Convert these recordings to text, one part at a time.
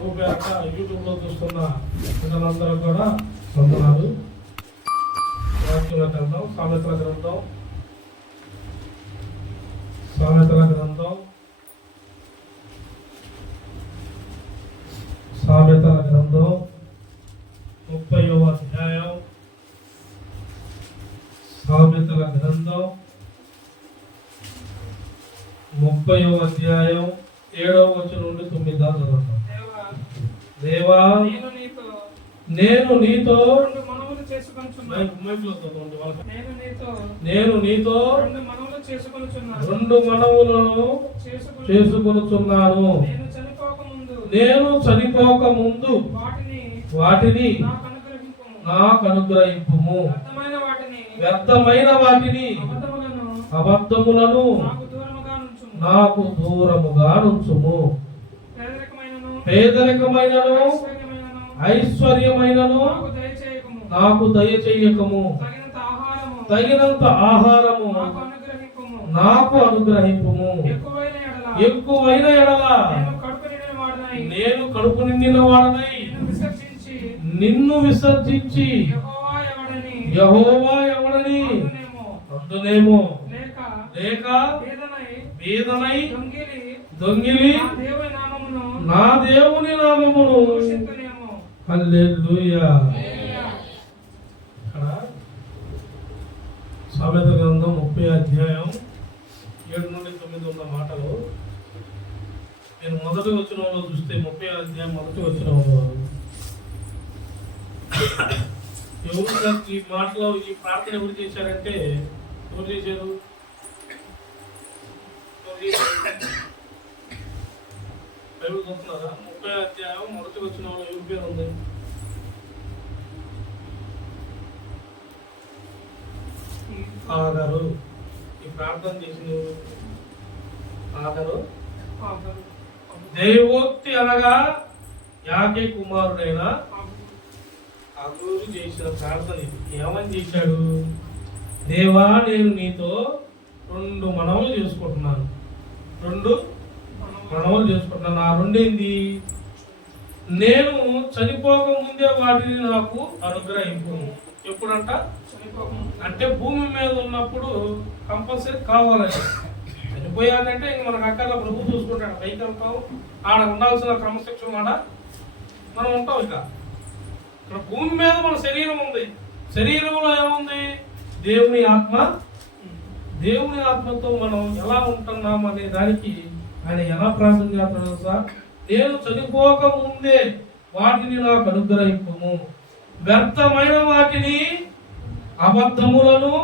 YouTube లో చూస్తున్న పిల్లలందరూ కూడా వందనాలు. వాక్యంలో గ్రంథం సామెతల గ్రంథం 30వ అధ్యాయం. సామెతల గ్రంథం 30వ అధ్యాయం 7వ వచనం నుండి 9వ చదువుతాం. దేవా నేను నీతో రెండు మనవులు చేసుకొనుచున్నాను. నేను చనిపోక ముందు వాటిని నాకు అనుగ్రహింపుము. వ్యర్థమైన వాటిని అబద్ధములను నాకు దూరముగా నుంచుము. పేదరికమైనను ఐశ్వర్యమైనను నాకు దయచేయకము. తగినంత ఆహారము నాకు అనుగ్రహింపుము. ఎక్కువైన ఎడల నేను కడుపు నిండిన వాడనై నిన్ను విసర్జించి యెహోవా ఎవడని అందునేమో లేక వేదనై దొంగిలి నా దేవుని నామమును హల్లెలూయా. ఇక్కడ సామెత గ్రంథం 30వ అధ్యాయం 7 నుండి 9 ఉన్న మాటలు నేను మొదటి వచనంలో చూస్తే 30వ అధ్యాయం మొదటి వచనంలో ఎవరు ఈ మాటలో ఈ ప్రార్థన ఎవరు చేశారంటే ఎవరు చేశారు? బైబిల్ చూస్తున్నారా? 30వ అధ్యాయం మొదటి వచనంలో ఎవరి పేరు ఉంది? ఆగరు. ఈ ప్రార్థన చేసిన ఆగరు దైవోక్తి అనగా యాకే కుమారుడైన అగూరు చేసిన ప్రార్థన ఇది. ఏమని చేశాడు? దేవా నేను నీతో 2 మనవులు చేసుకుంటున్నాను. 2 మనవులు చేసుకుంటున్నాను. ఆ రెండేంది? నేను చనిపోక ముందే వాటిని నాకు అనుగ్రహింపు. ఎప్పుడంట? అంటే భూమి మీద ఉన్నప్పుడు కంపల్సరీ కావాలని. చనిపోయాకంటే ఇంక మనకు అక్కడ ప్రభు చూసుకుంటాడు. పైకి వెళ్తాం, ఆడ ఉండాల్సిన క్రమశిక్షణ మాట మనం ఉంటాం. ఇక ఇక్కడ భూమి మీద మన శరీరం ఉంది. శరీరంలో ఏముంది? దేవుని ఆత్మ. దేవుని ఆత్మతో మనం ఎలా ఉంటున్నాం అనే దానికి ఆయన ఎలా ప్రార్థన చేస్తున్నాడు సార్? నేను చనిపోక ముందే వాటిని నాకు అనుగ్రహింపుము. వ్యర్థమైన వాటిని అబద్ధములను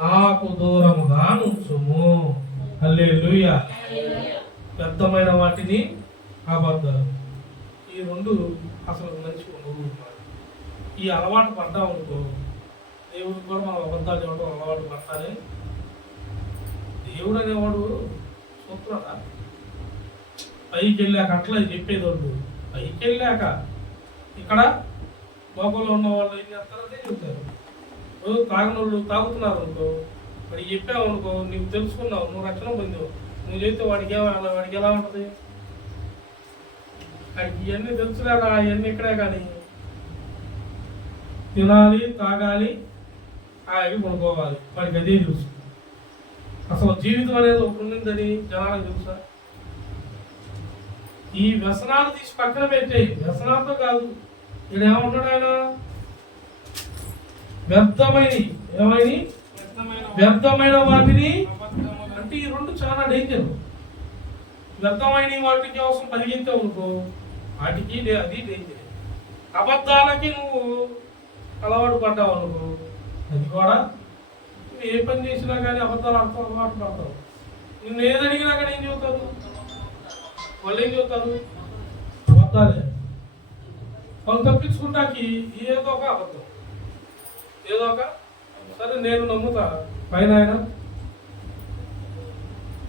నాకు దూరముగా నుంచుము. హల్లెలూయా. వ్యర్థమైన వాటిని అబద్ధాలు, ఈ 2 అసలు మంచి ఈ అలవాటు పడ్డాం అనుకో, దేవుడికి కూడా మనం అబద్ధాలు ఇవ్వడం అలవాటు పడతానే. దేవుడు అనేవాడు చూస్తున్నాడా? పైకి వెళ్ళాక అట్లా చెప్పేదోడు. పైకి వెళ్ళాక ఇక్కడ లోపల ఉన్న వాళ్ళు ఏం చేస్తారో అదే చెప్తారు. తాగినోళ్ళు తాగుతున్నారు అనుకో, మరి చెప్పావు అనుకో, నీవు తెలుసుకున్నావు, నువ్వు రక్షణ పొందావు, నువ్వు చెప్తే వాడికి ఎలా ఉంటుంది? ఇవన్నీ తెలుసులేదా? ఇవన్నీ ఇక్కడే కానీ తినాలి, తాగాలి, ఆగి కొనుక్కోవాలి. వాడికి అదే తెలుసు. అసలు జీవితం అనేది ఒకటి ఉండిందని జనాలకు తెలుసా? ఈ వ్యసనాలు తీసి పక్కన పెట్టే, వ్యసనాలతో కాదు. ఈయన ఏమంటాడు? ఆయన వ్యర్థమైన వాటిని అంటే ఈ 2 చాలా డేంజర్. వ్యర్థమైన వాటి కోసం పరిగెత్తావు అనుకో, వాటికి అది డేంజర్. అబద్ధాలకి నువ్వు అలవాటు పడ్డావు అనుకో, అది కూడా నువ్వు ఏ పని చేసినా కానీ అబద్ధాలు అలవాటు పడతావు. నిన్ను ఏది అడిగినా కానీ ఏం చెబుతారు? వాళ్ళు ఏం చెబుతారు? అబద్ధాలే. వాళ్ళు తప్పించుకుంటాకి ఏదో ఒక అబద్ధం, ఏదో ఒక. సరే నేను నమ్ముతా పైన ఆయన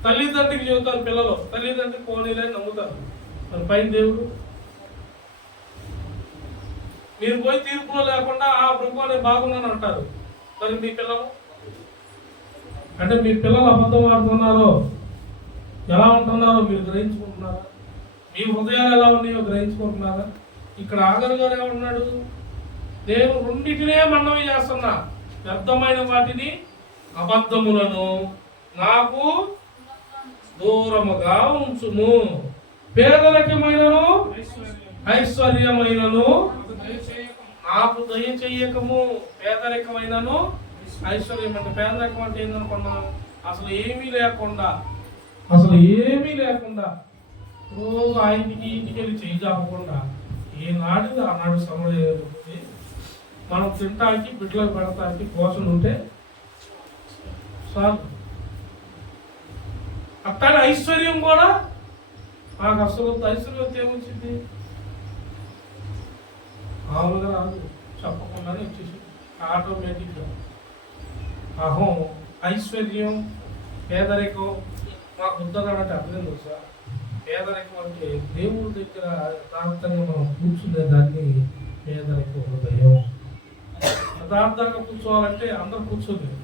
తల్లిదండ్రికి చెబుతారు. పిల్లలు తల్లిదండ్రికి పోనీలని నమ్ముతారు. మరి పైన దేవుడు మీరు పోయి తీర్పులో లేకుండా ఆ ప్రభు నేను బాగున్నాను అంటారు. మరి మీ పిల్లలు అంటే మీ పిల్లలు అబద్ధం ఆడుతున్నారో ఎలా ఉంటున్నారో మీరు గ్రహించుకుంటున్నారా? మీ మీ హృదయాలు ఎలా ఉన్నాయో గ్రహించుకుంటున్నారా? ఇక్కడ ఆగరు గారు ఏమన్నాడు? నేను రెండింటినే మనవి చేస్తున్నా, వ్యర్థమైన వాటిని అబద్ధములను నాకు దూరముగా ఉంచుము, పేదరికమైనను ఐశ్వర్యమైనను నాకు దయచేయకము. పేదరికమైనను ఐశ్వర్యం అంటే పేదరికం అంటే ఏందనుకున్నాం? అసలు ఏమీ లేకుండా రోజు ఆయనకి ఇంటికి వెళ్ళి చేయి చాపకుండా ఏనాడు ఆనాడు సమయం మనం తింటానికి బిడ్డలకు పెడతానికి పోషణ ఉంటే చాలు. అట్లానే ఐశ్వర్యం కూడా నాకు అసలు ఐశ్వర్యం ఏమొచ్చింది? మామూలుగా రాదు, చెప్పకుండానే వచ్చేసి ఆటోమేటిక్గా. అహం, ఐశ్వర్యం, పేదరికం. మాకు ఉద్దగాడంటే అర్థం తెలుసా? పేదరికం అంటే దేవుడి దగ్గర యథార్థంగా మనం కూర్చునే దాన్ని పేదరికం హృదయం. యథార్థంగా కూర్చోవాలంటే అందరూ కూర్చోలేదు.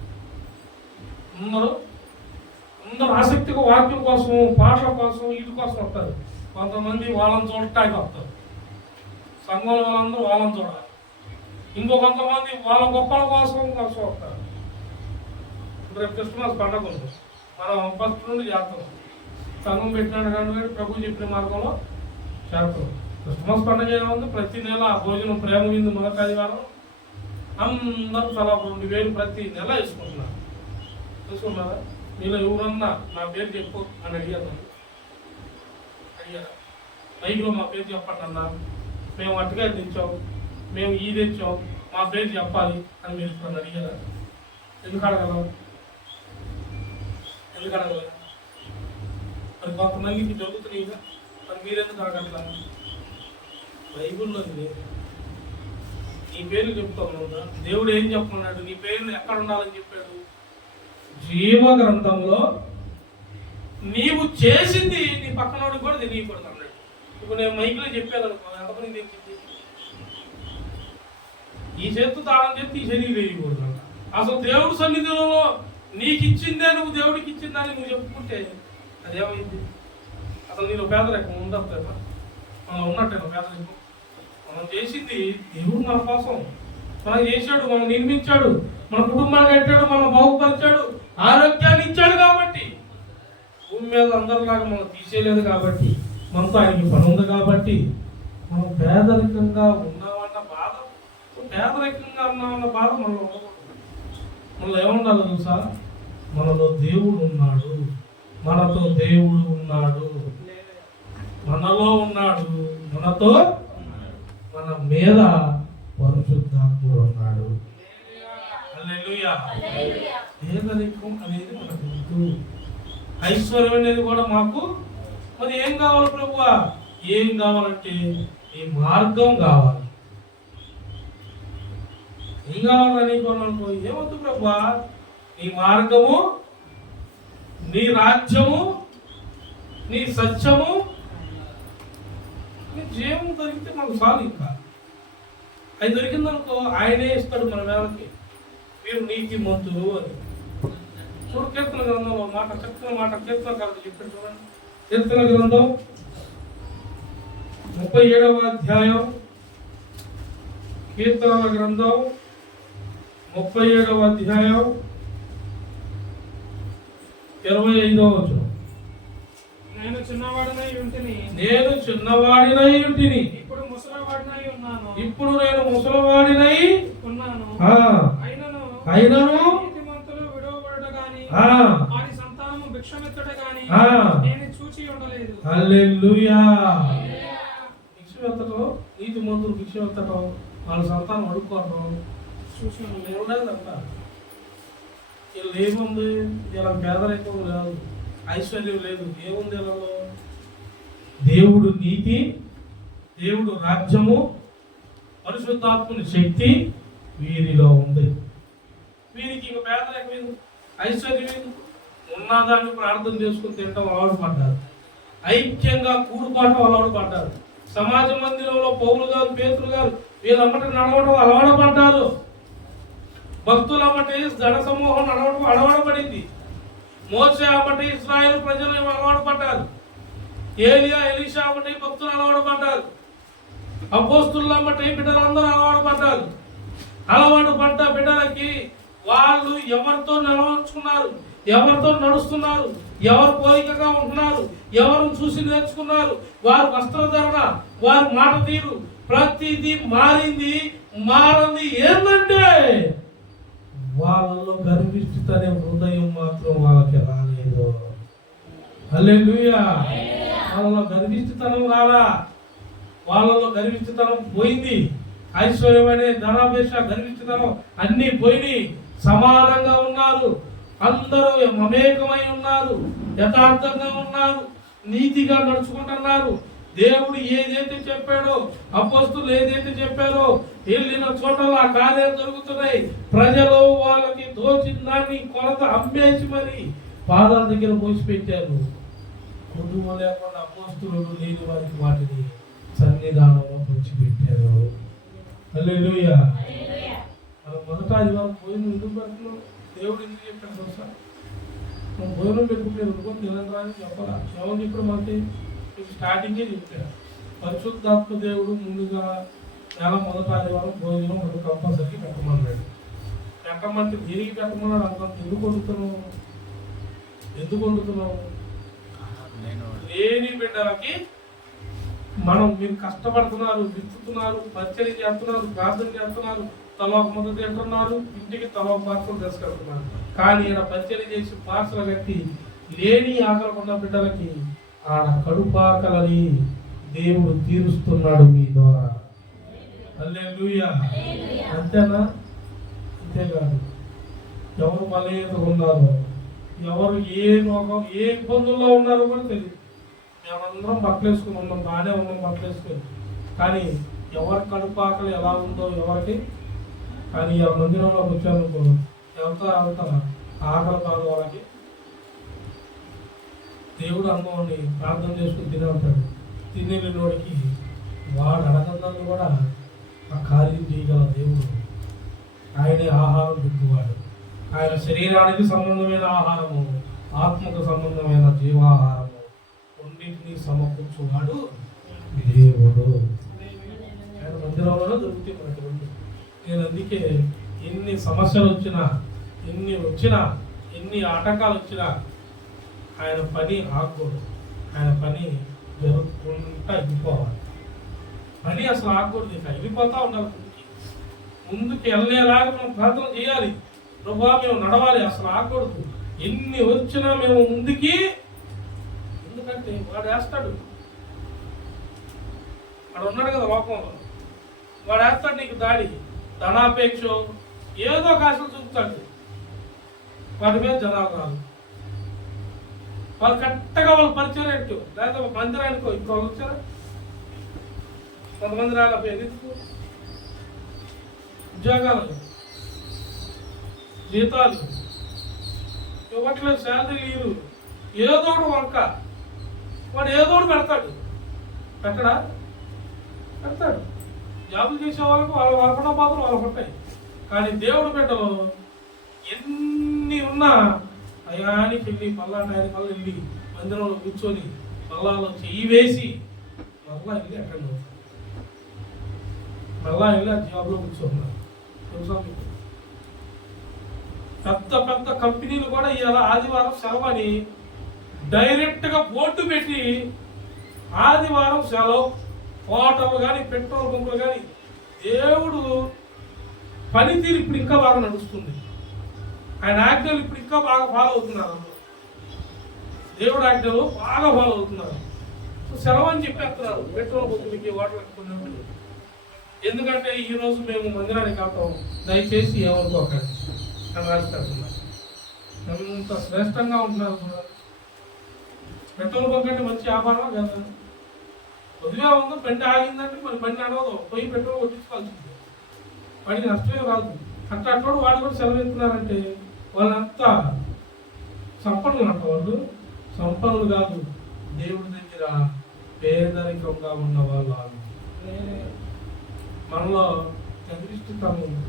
అందరూ ఆసక్తిగా వాక్యం కోసం, పాటల కోసం, వీటి కోసం వస్తారు. కొంతమంది వాళ్ళని చూడటానికి వస్తారు. సంఘంలో వాళ్ళందరూ వాళ్ళని చూడాలి. ఇంకో కొంతమంది వాళ్ళ గొప్పల కోసం వస్తారు. రేపు క్రిస్మస్ పండుగ ఉంది, మనం ఫస్ట్ నుండి చేస్తాం. సంఘం పెట్టినాడు కానీ ప్రభు చెప్పిన మార్గంలో చేస్తాం. క్రిస్మస్ పండుగ ఏముంది? ప్రతి నెల భోజనం ప్రేమ విందు మొదటి ఆదివారం అందరూ తలా 2000 ప్రతి నెల వేసుకుంటున్నారు. తెలుసుకున్నారా? మీలో ఎవరన్నా నా పేరు చెప్పు అని అడిగారు. మైక్లో మా పేరు చెప్పండి అన్నారు. మేము అట్టుగా తెచ్చాం, మేము ఈ తెచ్చాం, మా పేరు చెప్పాలి అని మీరు ఇప్పుడు అడిగారా? ఎందుకు అడగలం? మరి కొంతమందికి జరుగుతున్నాయిగా, మరి మీరెందుకు అడగట్లా? బైబుల్లో లేదు. నీ పేరు చెప్తాను. దేవుడు ఏం చెప్పమన్నాడు? నీ పేరు ఎక్కడ ఉండాలని చెప్పాడు? జీవ గ్రంథంలో నీవు చేసింది నీ పక్కనోడికి కూడా తెలియకూడదు అన్నాడు. ఇప్పుడు నేను మైక్లో చెప్పాను అనుకో, ఎంతమంది తెలిసింది? ఈ చేత్తు తాళం చేతి ఈ శరీరం తెలియకూడదు అంట. అసలు దేవుడి సన్నిధిలో నీకు ఇచ్చిందే నువ్వు దేవుడికి ఇచ్చిందని నువ్వు చెప్పుకుంటే అదేమైంది? అసలు నీలో పేదరికం ఉండదు కదా? మనం ఉన్నట్టేనా పేదరికం? మనం చేసింది దేవుడు మన కోసం మనం చేశాడు, మనం నిర్మించాడు, మన కుటుంబాన్ని కట్టాడు, మనం బాగుపరిచాడు, ఆరోగ్యాన్ని ఇచ్చాడు. కాబట్టి భూమి మీద అందరిలాగా మనం తీసేయలేదు. కాబట్టి మనతో ఆయనకి పని ఉంది. కాబట్టి మనం పేదరికంగా ఉన్నామన్న బాధ, పేదరికంగా ఉన్నామన్న బాధ మనలో ఉండకూడదు. మనలో ఏముండాలి తెలుసా? మనలో దేవుడు ఉన్నాడు, మనతో దేవుడు ఉన్నాడు, మనలో ఉన్నాడు, మనతో మన మీద పరిశుద్ధాత్ముడు ఉన్నాడు. హల్లెలూయా. పేదరికం అనేది మనకు వద్దు. ఐశ్వర్యం అనేది కూడా మాకు. మరి ఏం కావాలి ప్రభువా? ఏం కావాలంటే ఈ మార్గం కావాలి. ఏం కావాలని కొనుకో, ఏమొద్దు ప్రభువా? నీ మార్గము, నీ రాజ్యము, నీ సత్యము, నీ జీవం దొరికితే మనకు చాలు. ఇంకా అది దొరికిందనుకో ఆయనే ఇస్తాడు మన వేళకి. మీరు నీతి మంతులు అని చూడు. కీర్తన గ్రంథంలో మాట, చక్కని మాట కీర్తన కాదు చెప్పాడు చూడండి. కీర్తన గ్రంథం 37వ అధ్యాయం, కీర్తన గ్రంథం 37వ అధ్యాయం 25వ వచనం. నేను చిన్నవాడినై ఉంటిని, ఇప్పుడు నేను ముసలివాడినై ఉన్నాను. అయినను నీతిమంతులు విడువబడుట గాని వారి సంతానము భిక్షమెత్తుట గాని నేను చూచి ఉండలేదు. హల్లెలూయా. భిక్షమెత్తటం, నీతిమంతులు భిక్షమెత్తటం, వాళ్ళ సంతానం అడుక్కోవటం చూసి ఉండలేదంట. వీళ్ళు ఏముంది? ఇలా పేదరికం లేదు, ఐశ్వర్యం లేదు. ఏముంది వీళ్ళలో? దేవుడు నీతి, దేవుడు రాజ్యము, పరిశుద్ధాత్మని శక్తి వీరిలో ఉంది. వీరికి ఇంక పేదరికం లేదు, ఐశ్వర్యం లేదు. ఉన్నదాన్ని ప్రార్థన చేసుకుని తినటం అలవాటు పడ్డారు. ఐక్యంగా కూడుకోవటం అలవాటు పడ్డారు. సమాజ మందిరంలో పౌలు గారు, పేతురు గారు వీళ్ళమ్మటి నడవడం అలవాటు పడ్డారు. భక్తులమ్మటి జన సమూహం నడవడం అలవాటు పడింది. మోసే అమ్మటి ఇశ్రాయేలు ప్రజలు అలవాటు పడ్డారు. ఏలియా ఎలీషా అమ్మటి భక్తులు అలవాటు పడ్డారు. అపోస్తులు అమ్మటి బిడ్డలందరూ అలవాటు పడ్డారు. అలవాటు పడ్డ బిడ్డలకి వాళ్ళు ఎవరితో నిలవచ్చుకున్నారు, ఎవరితో నడుస్తున్నారు, ఎవరు పోలికగా ఉంటున్నారు, ఎవరు చూసి నేర్చుకున్నారు, వారి వస్త్రధారణ, వారి మాట తీరు, ప్రతిదీ మారింది. మారింది ఏంటంటే వాళ్ళలో గర్విష్ఠుతనే హృదయం మాత్రం వాళ్ళకి రాలేదు. హల్లెలూయా. వాళ్ళలో గర్విష్ఠతనం రాలా, వాళ్ళలో గర్విష్ఠతనం పోయింది. ఐశ్వర్యం అనే ధనాపేక్ష, గర్విష్ఠతనం అన్ని పోయి సమానంగా ఉన్నారు. అందరూ మమేకమై ఉన్నారు, యథార్థంగా ఉన్నారు, నీతిగా నడుచుకుంటున్నారు. దేవుడు ఏదైతే చెప్పాడో, అపోస్తులు ఏదైతే చెప్పారో, వెళ్ళిన చోటలో ఆ కార్యాలు జరుగుతున్నాయి. ప్రజలు వాళ్ళకి దోచిన దాన్ని కొలత అమ్మేసి మరి పాదాల దగ్గర మోసిపెట్టారు. కుటుంబం లేకుండా అపోస్తులు లేని వారికి వాటిని సన్నిధానంలో పంచిపెట్టారు. హల్లెలూయా. మనం మొదట ఆదివారం భోజనం ఎందుకు పెడుతున్నాం? దేవుడు ఎందుకు చెప్పాడు తెలుసా? మనం భోజనం పెట్టుకుంటే ఉడుకొని తినరా అని చెప్పాలా? ఎవరు ఇప్పుడు మనకి స్టార్టింగే చెప్పారు. పరిశుద్ధాత్మ దేవుడు ముందుగా నెల మొదట ఆదివారం భోజనం మనకు కంపల్సరీ పెట్టమన్నాడు. పెట్టమంటే దేనికి పెట్టమన్నాడు? అంత ఎందుకు వండుతున్నావు? ఎందుకు వండుతున్నావు? లేని బిడ్డలకి మనం మీరు కష్టపడుతున్నారు, విత్తుతున్నారు, పరిచయం చేస్తున్నారు, ప్రార్థన చేస్తున్నారు, తలొక ముద్ద తింటున్నారు, ఇంటికి తలొక పార్సల్ తీసుకెళ్తున్నారు. కానీ ఈయన పరిచయం చేసి పార్సల్ కట్టి లేని ఆకలకున్న బిడ్డలకి ఆడ కడుపాకలని దేవుడు తీరుస్తున్నాడు మీ ద్వారా. హల్లెలూయా. అంతేనా? అంతేకాదు, ఎవరు బలహీనత ఉన్నారో, ఎవరు ఏ రోగం, ఏ ఇబ్బందుల్లో ఉన్నారో కూడా తెలియదు. మేమందరం బట్టలు వేసుకుని ఉన్నాం, బాగానే ఉన్నాం బట్టలు వేసుకొని. కానీ ఎవరి కడుపాకలు ఎలా ఉందో ఎవరికి. కానీ ఎవరి మందిరంలోకి వచ్చామనుకో, ఎవరితో వెళ్తారా ఆకలి కాదు వాళ్ళకి. దేవుడు అమ్మని ప్రార్థన చేసుకుని తినే ఉంటాడు. తినేలోడికి వాడు అడగదాన్ని కూడా ఆ కార్యం చేయగల దేవుడు. ఆయనే ఆహారం పెట్టువాడు. ఆయన శరీరానికి సంబంధమైన ఆహారము, ఆత్మకు సంబంధమైన జీవాహారము రెండింటినీ సమకూర్చువాడు దేవుడు. ఆయన మందిరంలో దొరుకుతాయి మనకి రెండు. నేను అందుకే ఎన్ని సమస్యలు వచ్చినా, ఎన్ని ఆటంకాలు వచ్చినా ఆయన పని ఆగకూడదు. ఆయన పని జరుగుతుంటా వెళ్ళిపోవాలి. పని అసలు ఆగకూడదు, ఇక వెళ్ళిపోతా ఉండాలి. ముందుకు వెళ్ళేలాగా మనం ప్రార్థన చేయాలి. ప్రభువా మేము నడవాలి, అసలు ఆగకూడదు. ఎన్ని వచ్చినా మేము ముందుకి, ఎందుకంటే వాడు వేస్తాడు. వాడు ఉన్నాడు కదా లోకంలో, వాడు వేస్తాడు నీకు దాడి, ధనాపేక్ష, ఏదో కాశలు చూపుతాడు. వాడి మీద జనాలు రాదు. వాళ్ళు కరెక్ట్గా వాళ్ళు పరిచయం పెట్టు, లేదా మందిరానికో ఇప్పుడు వాళ్ళు వచ్చారా, కొంతమంది రాలా ఎందుకు? ఉద్యోగాలు, జీతాలు ఇవ్వట్లేదు, శాలరీ లీరు, ఏదో ఒకటి వంక. వాడు ఏదో ఒకటి పెడతాడు. పెట్టడా? పెడతాడు. జాబులు చేసే వాళ్ళకు వాళ్ళకున్న పాత్రలు వాళ్ళకు ఉంటాయి. కానీ దేవుడు బిడ్డలో ఎన్ని ఉన్నా అయానికి వెళ్ళి పల్లాటానికి మళ్ళీ వెళ్ళి మందిరంలో కూర్చొని పల్లాలో చెయ్యి వేసి మళ్ళా వెళ్ళి అక్కడ మళ్ళా వెళ్ళి ఆ జాబ్లో కూర్చోన్నారు. తెలుసా మీకు? పెద్ద పెద్ద కంపెనీలు కూడా ఇలా ఆదివారం సెలవని డైరెక్ట్గా బోర్డు పెట్టి ఆదివారం సెలవు, హోటల్ కానీ పెట్రోల్ బంకులు కానీ. దేవుడు పనితీరు ఇప్పుడు ఇంకా బాగా నడుస్తుంది. ఆయన ఆజ్ఞలు ఇప్పుడు ఇంకా బాగా ఫాలో అవుతున్నారు. దేవుడు ఆజ్ఞలు బాగా ఫాలో అవుతున్నారు. సెలవు అని చెప్పేస్తున్నారు పెట్రోల్ బంకులకి, హోటల్కి కొన్ని. ఎందుకంటే ఈరోజు మేము మందిరానికి వెళ్తాం, దయచేసి ఏమనుకోకండి అని రాసి పెడుతున్నారు. ఎంత శ్రేష్టంగా ఉంటున్నారు కూడా. పెట్రోల్ బంక్ అంటే మంచి వ్యాపారం కదా. కొద్దిగా ఉందో బండి ఆగిందంటే మరి బండి నడవదు, పోయి పెట్రోల్ కొట్టించుకోవాల్సింది. వాడికి నష్టమే రాదు. అట్టోడు వాడు కూడా సెలవు ఎత్తున్నారంటే వాళ్ళంతా సంపన్నులు అంట. వాళ్ళు సంపన్నులు కాదు, దేవుడి దగ్గర పేదరికంగా ఉన్న వాళ్ళు. మనలో చంద్రిష్టం ఉంది,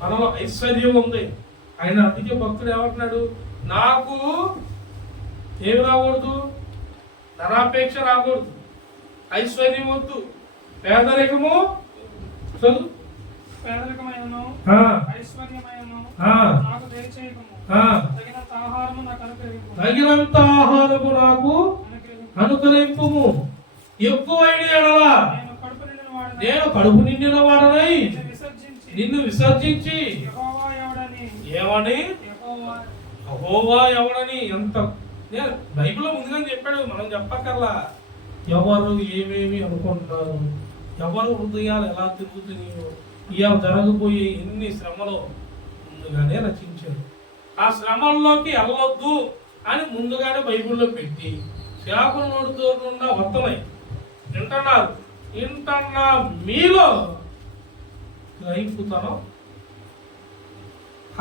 మనలో ఐశ్వర్యం ఉంది. ఆయన అందుకే భక్తుడు ఏమంటున్నాడు, నాకు ఏమి రాకూడదు, ధనాపేక్ష రాకూడదు, ఐశ్వర్యం వద్దు, పేదరికము చదువు పేదరికమైనను ఐశ్వర్యమైనను నాకు దయచేయకము. తగినంత ఆహారము నాకు అనుగ్రహింపు. తగినంత ఆహారము నాకు అనుగ్రహింపుము. ఎక్కువైన యెడల నేను కడుపు నిండిన వాడనై నిన్ను విసర్జించి ఏమని యెహోవా ఎవడని ఎంత బైబిల్లో ముందుగానే చెప్పాడు, మనం చెప్పక్కర్లా. ఎవరు ఏమేమి అనుకుంటున్నారు, ఎవరు హృదయాలు ఎలా తిరుగుతున్నాయో, ఇవాళ జరగబోయే ఎన్ని శ్రమలో ముందుగానే రచించాడు. ఆ శ్రమల్లోకి వెళ్ళొద్దు అని ముందుగానే బైబిల్లో పెట్టి శాపల నోటితో వస్తున్నాయి. వింటున్నారు, వింటున్నా మీలో గ్రహింపుతనం,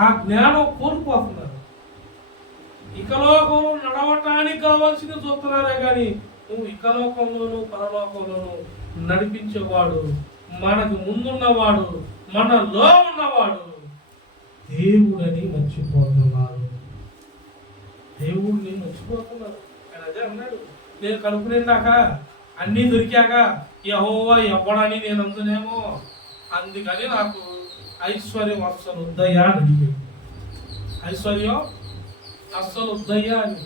ఆ జ్ఞానం కోల్పోతున్నారు. ఇకలోకంలో నడవటానికి కావాల్సింది చూస్తున్నారే కానీ నువ్వు ఇకలోకంలోను పరలోకంలోను నడిపించేవాడు, మనకు ముందున్నవాడు, మనలో ఉన్నవాడు దేవుడని మర్చిపోతున్నారు. దేవుడిని మర్చిపోతున్నారు. ఆయన అదే అన్నాడు, నేను కడుపు నిండాక అన్నీ దొరికాక యెహోవా ఎవ్వడని నేను అందునేమో, అందుకని నాకు ఐశ్వర్యం అస్సలు వద్దయ్యా అని అడిగాడు. ఐశ్వర్యం అస్సలు వద్దయ్యా అని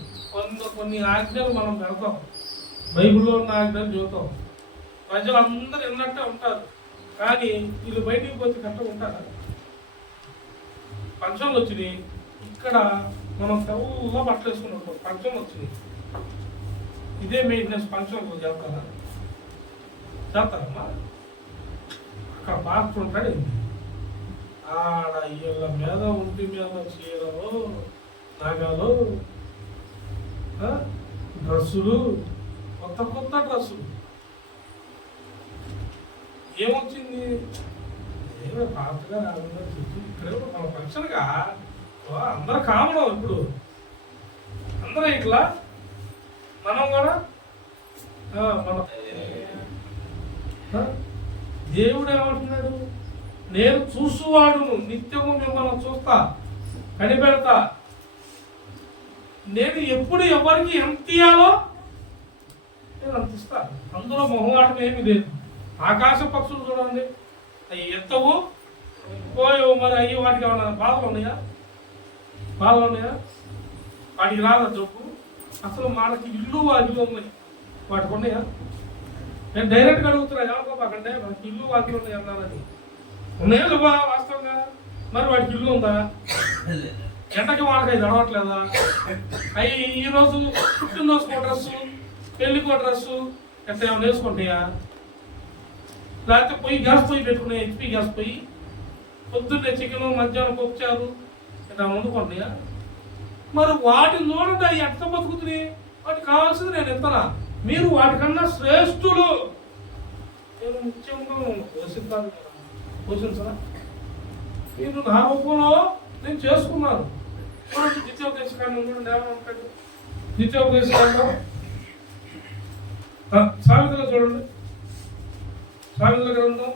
కొన్ని ఆజ్ఞలు మనం పెడతాం, బైబిల్లో ఉన్న ఆజ్ఞలు చూద్దాం. ప్రజలందరూ విన్నట్టే ఉంటారు, కానీ వీళ్ళు బయటికి పోతే కట్ట ఉంటారా? ఫంక్షన్లు వచ్చినాయి, ఇక్కడ మనం తెల్లగా బట్టలు వేసుకుని ఉంటాం. ఫంక్షన్లు వచ్చినాయి, ఇదే మెయింటెనెన్స్ ఫంక్షన్లు చేస్తారా? చేస్తారమ్మా? అక్కడ పాస్టర్ ఉంటాడు, ఆడ వీళ్ళ మీద ఒంటి మీద చీరలు, నగలు, డ్రస్సులు, కొత్త కొత్త డ్రస్సులు. ఏమొచ్చింది? ఏమో పాతగా రాకుండా చెప్తూ ఇక్కడే మన ఫంక్షన్గా అందరూ కామడం. ఇప్పుడు అందరూ ఇట్లా మనం కూడా మన దేవుడు ఏమంటున్నాడు? నేను చూసువాడును, నిత్యము మిమ్మల్ని చూస్తా, కనిపెడతా. నేను ఎప్పుడు ఎవరికి ఎంత ఇయ్యాలో నేను అంత ఇస్తా. అందులో మొహమాటం ఏమీ లేదు. ఆకాశ పక్షులు చూడండి, అవి ఎత్తవు పోయవు, మరి అయ్యి వాటికి ఏమన్నా బాధలు ఉన్నాయా? వాటికి రాదా జబ్బు? అసలు మనకి ఇల్లు వాకిలు ఉన్నాయి, వాటికి ఉన్నాయా? నేను డైరెక్ట్గా అడుగుతున్నా, ఏమనుకోపాకంటే మనకి ఇల్లు వాకిలు ఉన్నాయి అన్నారని. ఉన్నాయా లేవా వాస్తవంగా? మరి వాటికి ఇల్లు ఉందా? ఎండకి వాళ్ళకి అవి నడవట్లేదా? అవి ఈరోజు పుట్టినరోజుకో డ్రెస్సు, పెళ్లికో డ్రెస్సు ఎట్లా ఏమైనా వేసుకుంటాయా? లేకపోతే పొయ్యి గ్యాస్ పొయ్యి పెట్టుకునే హెచ్పి గ్యాస్ పొయ్యి, పొద్దున్నే చికెన్, మధ్యాహ్నం పప్పుచారు ఇట్లా వండుకుంటాయా? మరి వాటిని చూడండి, అవి ఎట్లా బతుకుతున్నాయి? వాటికి కావాల్సింది నేను ఇస్తానా? మీరు వాటికన్నా శ్రేష్ఠులు. నేను ముఖ్యంగా పోషించరా? మీరు నా రూపంలో నేను చేసుకున్నాను. ద్వితీయోపదేశకాండం చూడండి, ఏమైనా ఉంటాడు ద్వితీయోపదేశకాండం సామెతలు చూడండి. సామెతల గ్రంథం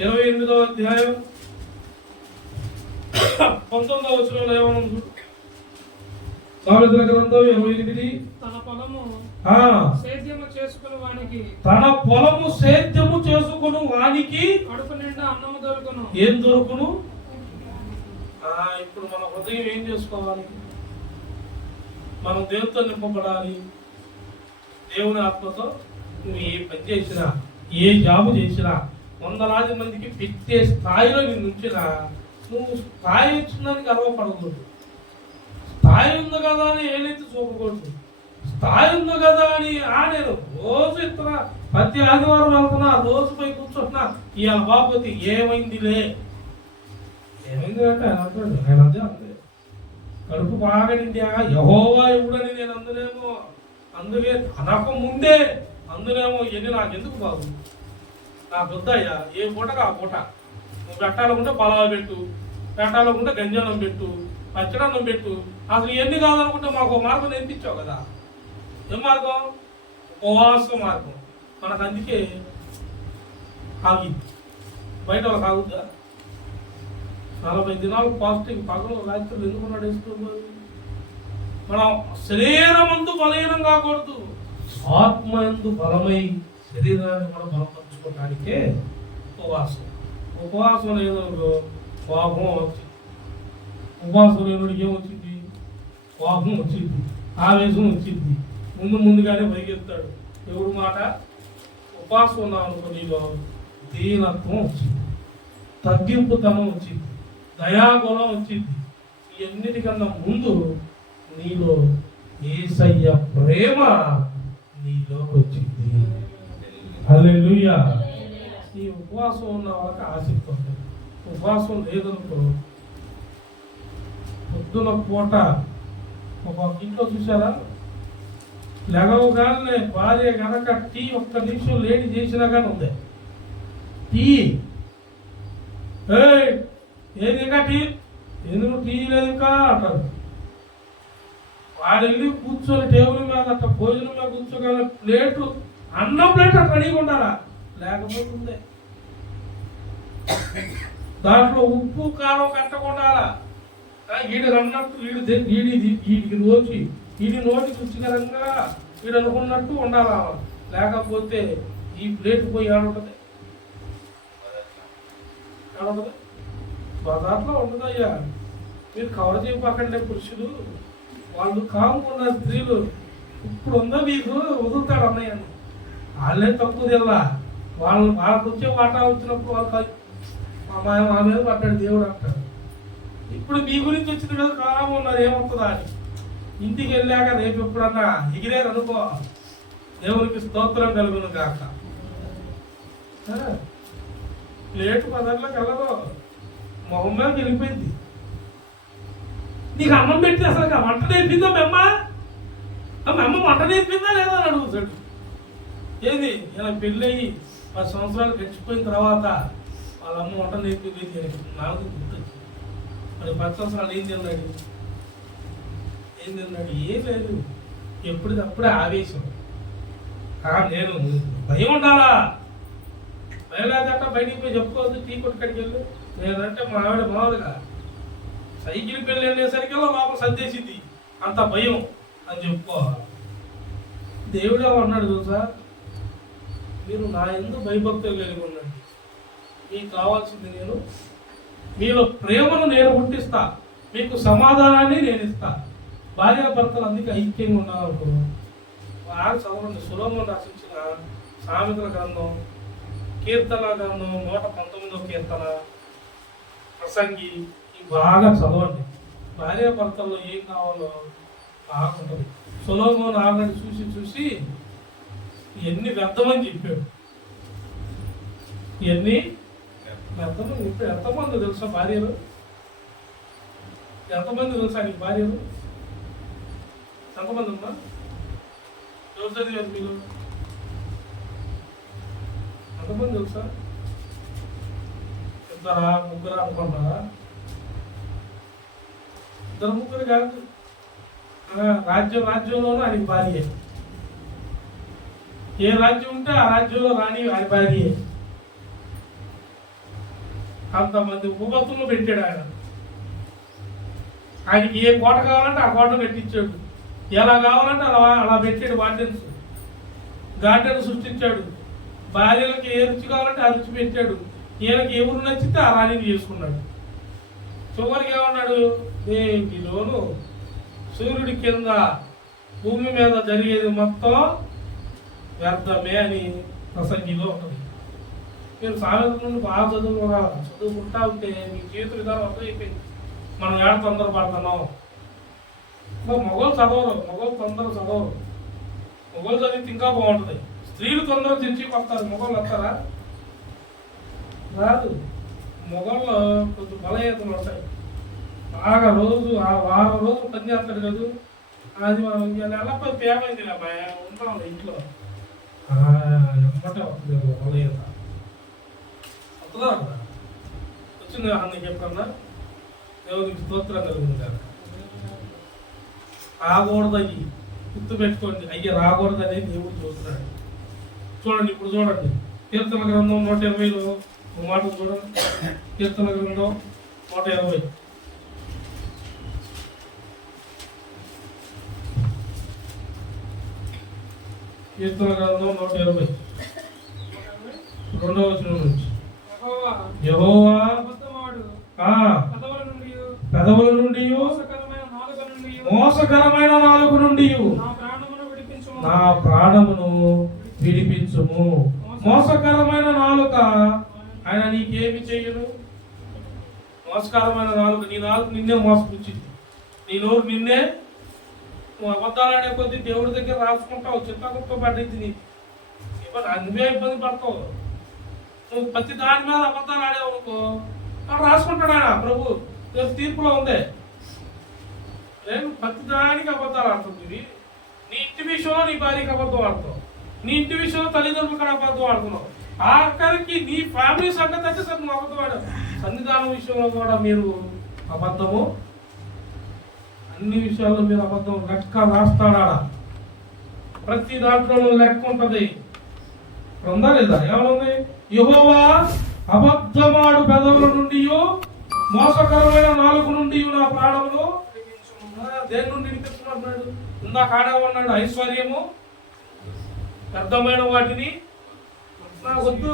28వ అధ్యాయం 19వ వచనంలో ఏమన్నా? సామెతల గ్రంథం 28. తన పొలము సేద్యము చేసుకుని వానికి కడుపు నిండా అన్నము దొరుకును. ఏం దొరుకును? ఇప్పుడు మన హృదయం ఏం చేసుకోవాలి? మనం దేవునితో నింపబడాలి. దేవుని ఆత్మతో నువ్వు ఏ పని చేసినా, ఏ జాబు చేసినా, వందలాది మందికి పెట్టే స్థాయిలో నేను ఉంచినా, నువ్వు స్థాయి వచ్చిందని గర్వపడకూడదు. స్థాయి ఉంది కదా అని ఏదైతే చూపకూడదు. స్థాయి ఉంది కదా అని నేను రోజు ఇస్తున్నా, ప్రతి ఆదివారం వెళ్తున్నా, రోజు పోయి కూర్చుంటున్నా, ఈ బాబోతి ఏమైందిలే, ఏమైంది అంటే ఆయన అదే అంతే. కడుపు బాగా నిండాక యెహోవా ఎప్పుడని నేను అందునేమో, అందుకే అనక ముందే అందునేమో ఎన్ని నాకు ఎందుకు బాబు, నాకు వద్దయ్యా, ఏ పూటగా ఆ పూట. నువ్వు పెట్టాలనుకుంటే పొలాలు పెట్టు, పెట్టాలనుకుంటే గంజానం పెట్టు, పచ్చడన్నం పెట్టు. అసలు ఎన్ని కావాలనుకుంటే మాకు మార్గం నేర్పించావు కదా. ఏం మార్గం? ఉపవాస మార్గం. మనకు అందుకే ఆగి బయట వాళ్ళకి ఆగుద్దా? 40 దినాలు పాజిటివ్ పగలు రాత్రులు ఎందుకు నడుస్తున్నారు? మనం శరీరం అంతా బలహీనం కాకూడదు. ఆత్మయందు బలమై శరీరాన్ని కూడా బలపరచుకోవటానికే ఉపవాసం. ఉపవాసం లేదనుకో కోపం వచ్చింది. ఉపవాసం లేనుడికి ఏమొచ్చింది? కోపం వచ్చింది, ఆవేశం వచ్చింది, ముందుగానే పరిగెత్తాడు. ఎవరు మాట? ఉపవాసం ఉన్నాం అనుకో నీలో దీనత్వం వచ్చింది, తగ్గింపుతనం వచ్చింది, దయాగుణం వచ్చింది. ఇవన్నిటికన్నా ముందు నీలో యేసయ్య ప్రేమ నీలోకి వచ్చింది. హల్లెలూయా. ఈ ఉపవాసం ఉన్న వాళ్ళకి ఆసక్తి ఉంటుంది. ఉపవాసం లేదనుకో పొద్దున పూట ఒక ఇంట్లో చూసారా, లెగవగానే భార్య కనుక టీ ఒక్క నిమిషం లేట్ చేసినా కానీ ఉంది. టీ ఏది ఇంకా టీ ఎందుకు టీ లేదు ఇంకా అంటారు. వాడు వెళ్ళి కూర్చొని టేబుల్ మీద అట్లా భోజనం మీద కూర్చోగానే ప్లేటు అన్నం ప్లేట్ అట్లా రెడీగా ఉండాలా, లేకపోతుంది దాంట్లో ఉప్పు కారం కట్టకుండా వీడు అన్నట్టు వీడికి రోజు వీడి నోటికి రుచికరంగా వీడు అనుకున్నట్టు ఉండాలా, లేకపోతే ఈ ప్లేట్ పోయి ఆడుంటుంది. బజార్లో ఉండదయ్యా, మీరు కవర్ చేయకండి పురుషులు, వాళ్ళు కాముకున్న స్త్రీలు ఇప్పుడు ఉందో మీకు వదులుతాడు అన్నయ్య. వాళ్ళే తక్కువ తెల్లా, వాళ్ళకి వచ్చే వాటా వచ్చినప్పుడు వాళ్ళు మా మీద పడ్డాడు దేవుడు అంటాడు. ఇప్పుడు మీ గురించి వచ్చిన కదా కాము ఉన్నారు, ఏమవుతుందా అని. ఇంటికి వెళ్ళాక రేపు ఎప్పుడన్నా ఎగిరేరు అనుకో, దేవునికి స్తోత్రం కలుగును కాక. ప్లేటు పదార్లోకి వెళ్ళదు, మొహం మీద వెళ్ళిపోయింది. నీకు అన్నం పెట్టి అసలు వంట నేర్పిందా మెమ్మ? మెమ్మ వంట నేర్పిందా లేదా అని అడుగుతాడు. ఏది ఇలా పెళ్ళయి 10 సంవత్సరాలు గడిచిపోయిన తర్వాత వాళ్ళ అమ్మ వంట నేర్పింది నాకు గుర్తొచ్చింది. మరి 10 సంవత్సరాలు ఏం తిన్నాడు? ఏం లేదు, ఎప్పటికప్పుడే ఆవేశం. నేను భయం ఉండాలా, భయం లేదట బయటికి పోయి చెప్పుకోవద్దు. టీ కొట్టుకడికి వెళ్ళి నేనంటే మా ఆవిడ బాగుందిగా, సైకిల్ పెళ్ళి వెళ్ళేసరికి లోపల సర్దేసింది, అంత భయం అని చెప్పుకోవాలి. దేవుడు ఏమన్నాడు తెలుసా? మీరు నా ఎందుకు భయభక్తులు కలిగి ఉండండి, మీకు కావాల్సింది నేను, మీలో ప్రేమను నేను పుట్టిస్తా, మీకు సమాధానాన్ని నేను ఇస్తా. భార్య భర్తలు అందుకే ఐక్యంగా ఉండాలనుకో. బాగా చదవండి. సొలొమోను రచించిన సామెతల గ్రంథం, కీర్తన గ్రంథం, 119వ కీర్తన, ప్రసంగి, ఇవి బాగా చదవండి. భార్య భర్తల్లో ఏం కావాలో బాగుంటుంది. సొలొమోను ఆల్రెడీ చూసి ఇవన్నీ వ్యర్థమని చెప్పాడు. ఇవన్నీ వ్యర్థమని చెప్పాడు. ఎంతమంది తెలుసా భార్యలు? ఎంతమంది తెలుసా నీకు భార్యలు? ఎంతమంది ఉన్నా? ఎవరు చదివారు మీరు? ఎంతమంది తెలుసా? 2 3 అనుకుంటారా? 2 3 కాదు, రాజ్యంలోనూ ఆయన భార్య. ఏ రాజ్యం ఉంటే ఆ రాజ్యంలో రాని ఆయన భార్య. అంతమంది ఉపపత్తులు పెట్టాడు ఆయన. ఆయనకి ఏ కోట కావాలంటే ఆ కోట కట్టించాడు, ఎలా కావాలంటే అలా పెట్టాడు. గార్డెన్ సృష్టించాడు. భార్యలకు ఏ రుచి కావాలంటే ఆ రుచి పెట్టాడు. ఈయనకి ఎవరు నచ్చితే ఆ రాణిని చేసుకున్నాడు. చివరికి ఏమన్నాడు? దేనిలోను సూర్యుడి కింద భూమి మీద జరిగేది మొత్తం వ్యర్థమే అని ప్రసంగిలో ఉంటుంది. మీరు సామెత నుండి బాగా చదువుకుంటా ఉంటే మీ జీవిత విధానం అర్థమైపోయింది. మనం ఏడ తొందర పడుతున్నాం. మొగలు చదవరు, మొగలు తొందర చదవరు. మొగలు చదివితే ఇంకా బాగుంటుంది. స్త్రీలు తొందర తెచ్చి కొడతారు, మొగలు వస్తారా? రాదు. మొగల్లో కొంచెం బలహీనతలు ఉంటాయి. బాగా రోజు ఆ వారం రోజులు పని చేస్తాడు కదా, అది మనం నెలపై పేమైంది ఉంటాం ఇంట్లో, ఎమ్మటే వస్తుంది బలహీనత. వస్తుందా? వచ్చింది అన్నకి ఎప్పుడన్నా? దేవునికి స్తోత్రం కలుగుతుంది. రాకూడదని గుర్తు పెట్టుకోండి, అయ్యా రాకూడదని దేవుడు చూస్తున్నాడు. చూడండి, ఇప్పుడు చూడండి, కీర్తన గ్రంథం 120లో ఒక మాట చూడండి. కీర్తన గ్రంథం 120. కీర్తన గ్రంథం 120 2వ వచనం నుంచి. యెహోవా యెహోవా అబద్ధమాడు పెదవుల నుండి మోసకరమైన నాలుక నుండి నా ప్రాణమును విడిపించుము. మోసకరమైన నాలుక ఆయన నీకేమి చెయ్యను? మోసకరమైన నాలుక, నీ నాలుక నిన్నే మోసపుచ్చింది. నీ నోరు నిన్నే, నువ్వు అబద్ధాలు ఆడే కొద్దీ దేవుడి దగ్గర రాసుకుంటావు, చిత్తగుప్త పడ్డది నీకు. నువ్వే ఇబ్బంది పడతావు. నువ్వు ప్రతి దాని మీద అబద్ధాలు ఆడేవు అనుకో, అక్కడ రాసుకుంటాడు ఆయన ప్రభు. తీర్పులో ఉంది, నేను ప్రతి దానికి అబద్ధాలు ఆడుతుంది. నీ ఇంటి విషయంలో నీ భార్యకి అబద్ధం ఆడుతావు, నీ ఇంటి విషయంలో తల్లిదండ్రులు కూడా అబద్ధం ఆడుతున్నావు, ఆఖరికి నీ ఫ్యామిలీ సంగతి అయితే సరే నువ్వు అబద్ధం ఆడావు. సన్నిధానం విషయంలో కూడా మీరు అబద్ధము, అన్ని విషయాల్లో మీరు అబద్ధం. లెక్క రాస్తాడా? ప్రతి దాంట్లో లెక్క ఉంటుంది. ఉందా లేదా? ఏమనుంది? యెహోవా అబద్ధమాడు పెదవుల నుండి మోసకరమైన నాలుక నుండి నా ప్రాణములు దేని నుండి వినిపిస్తున్నాడు? ఇందాక ఆడేమన్నాడు, ఐశ్వర్యము వ్యర్థమైన వాటిని నాకు వద్దు,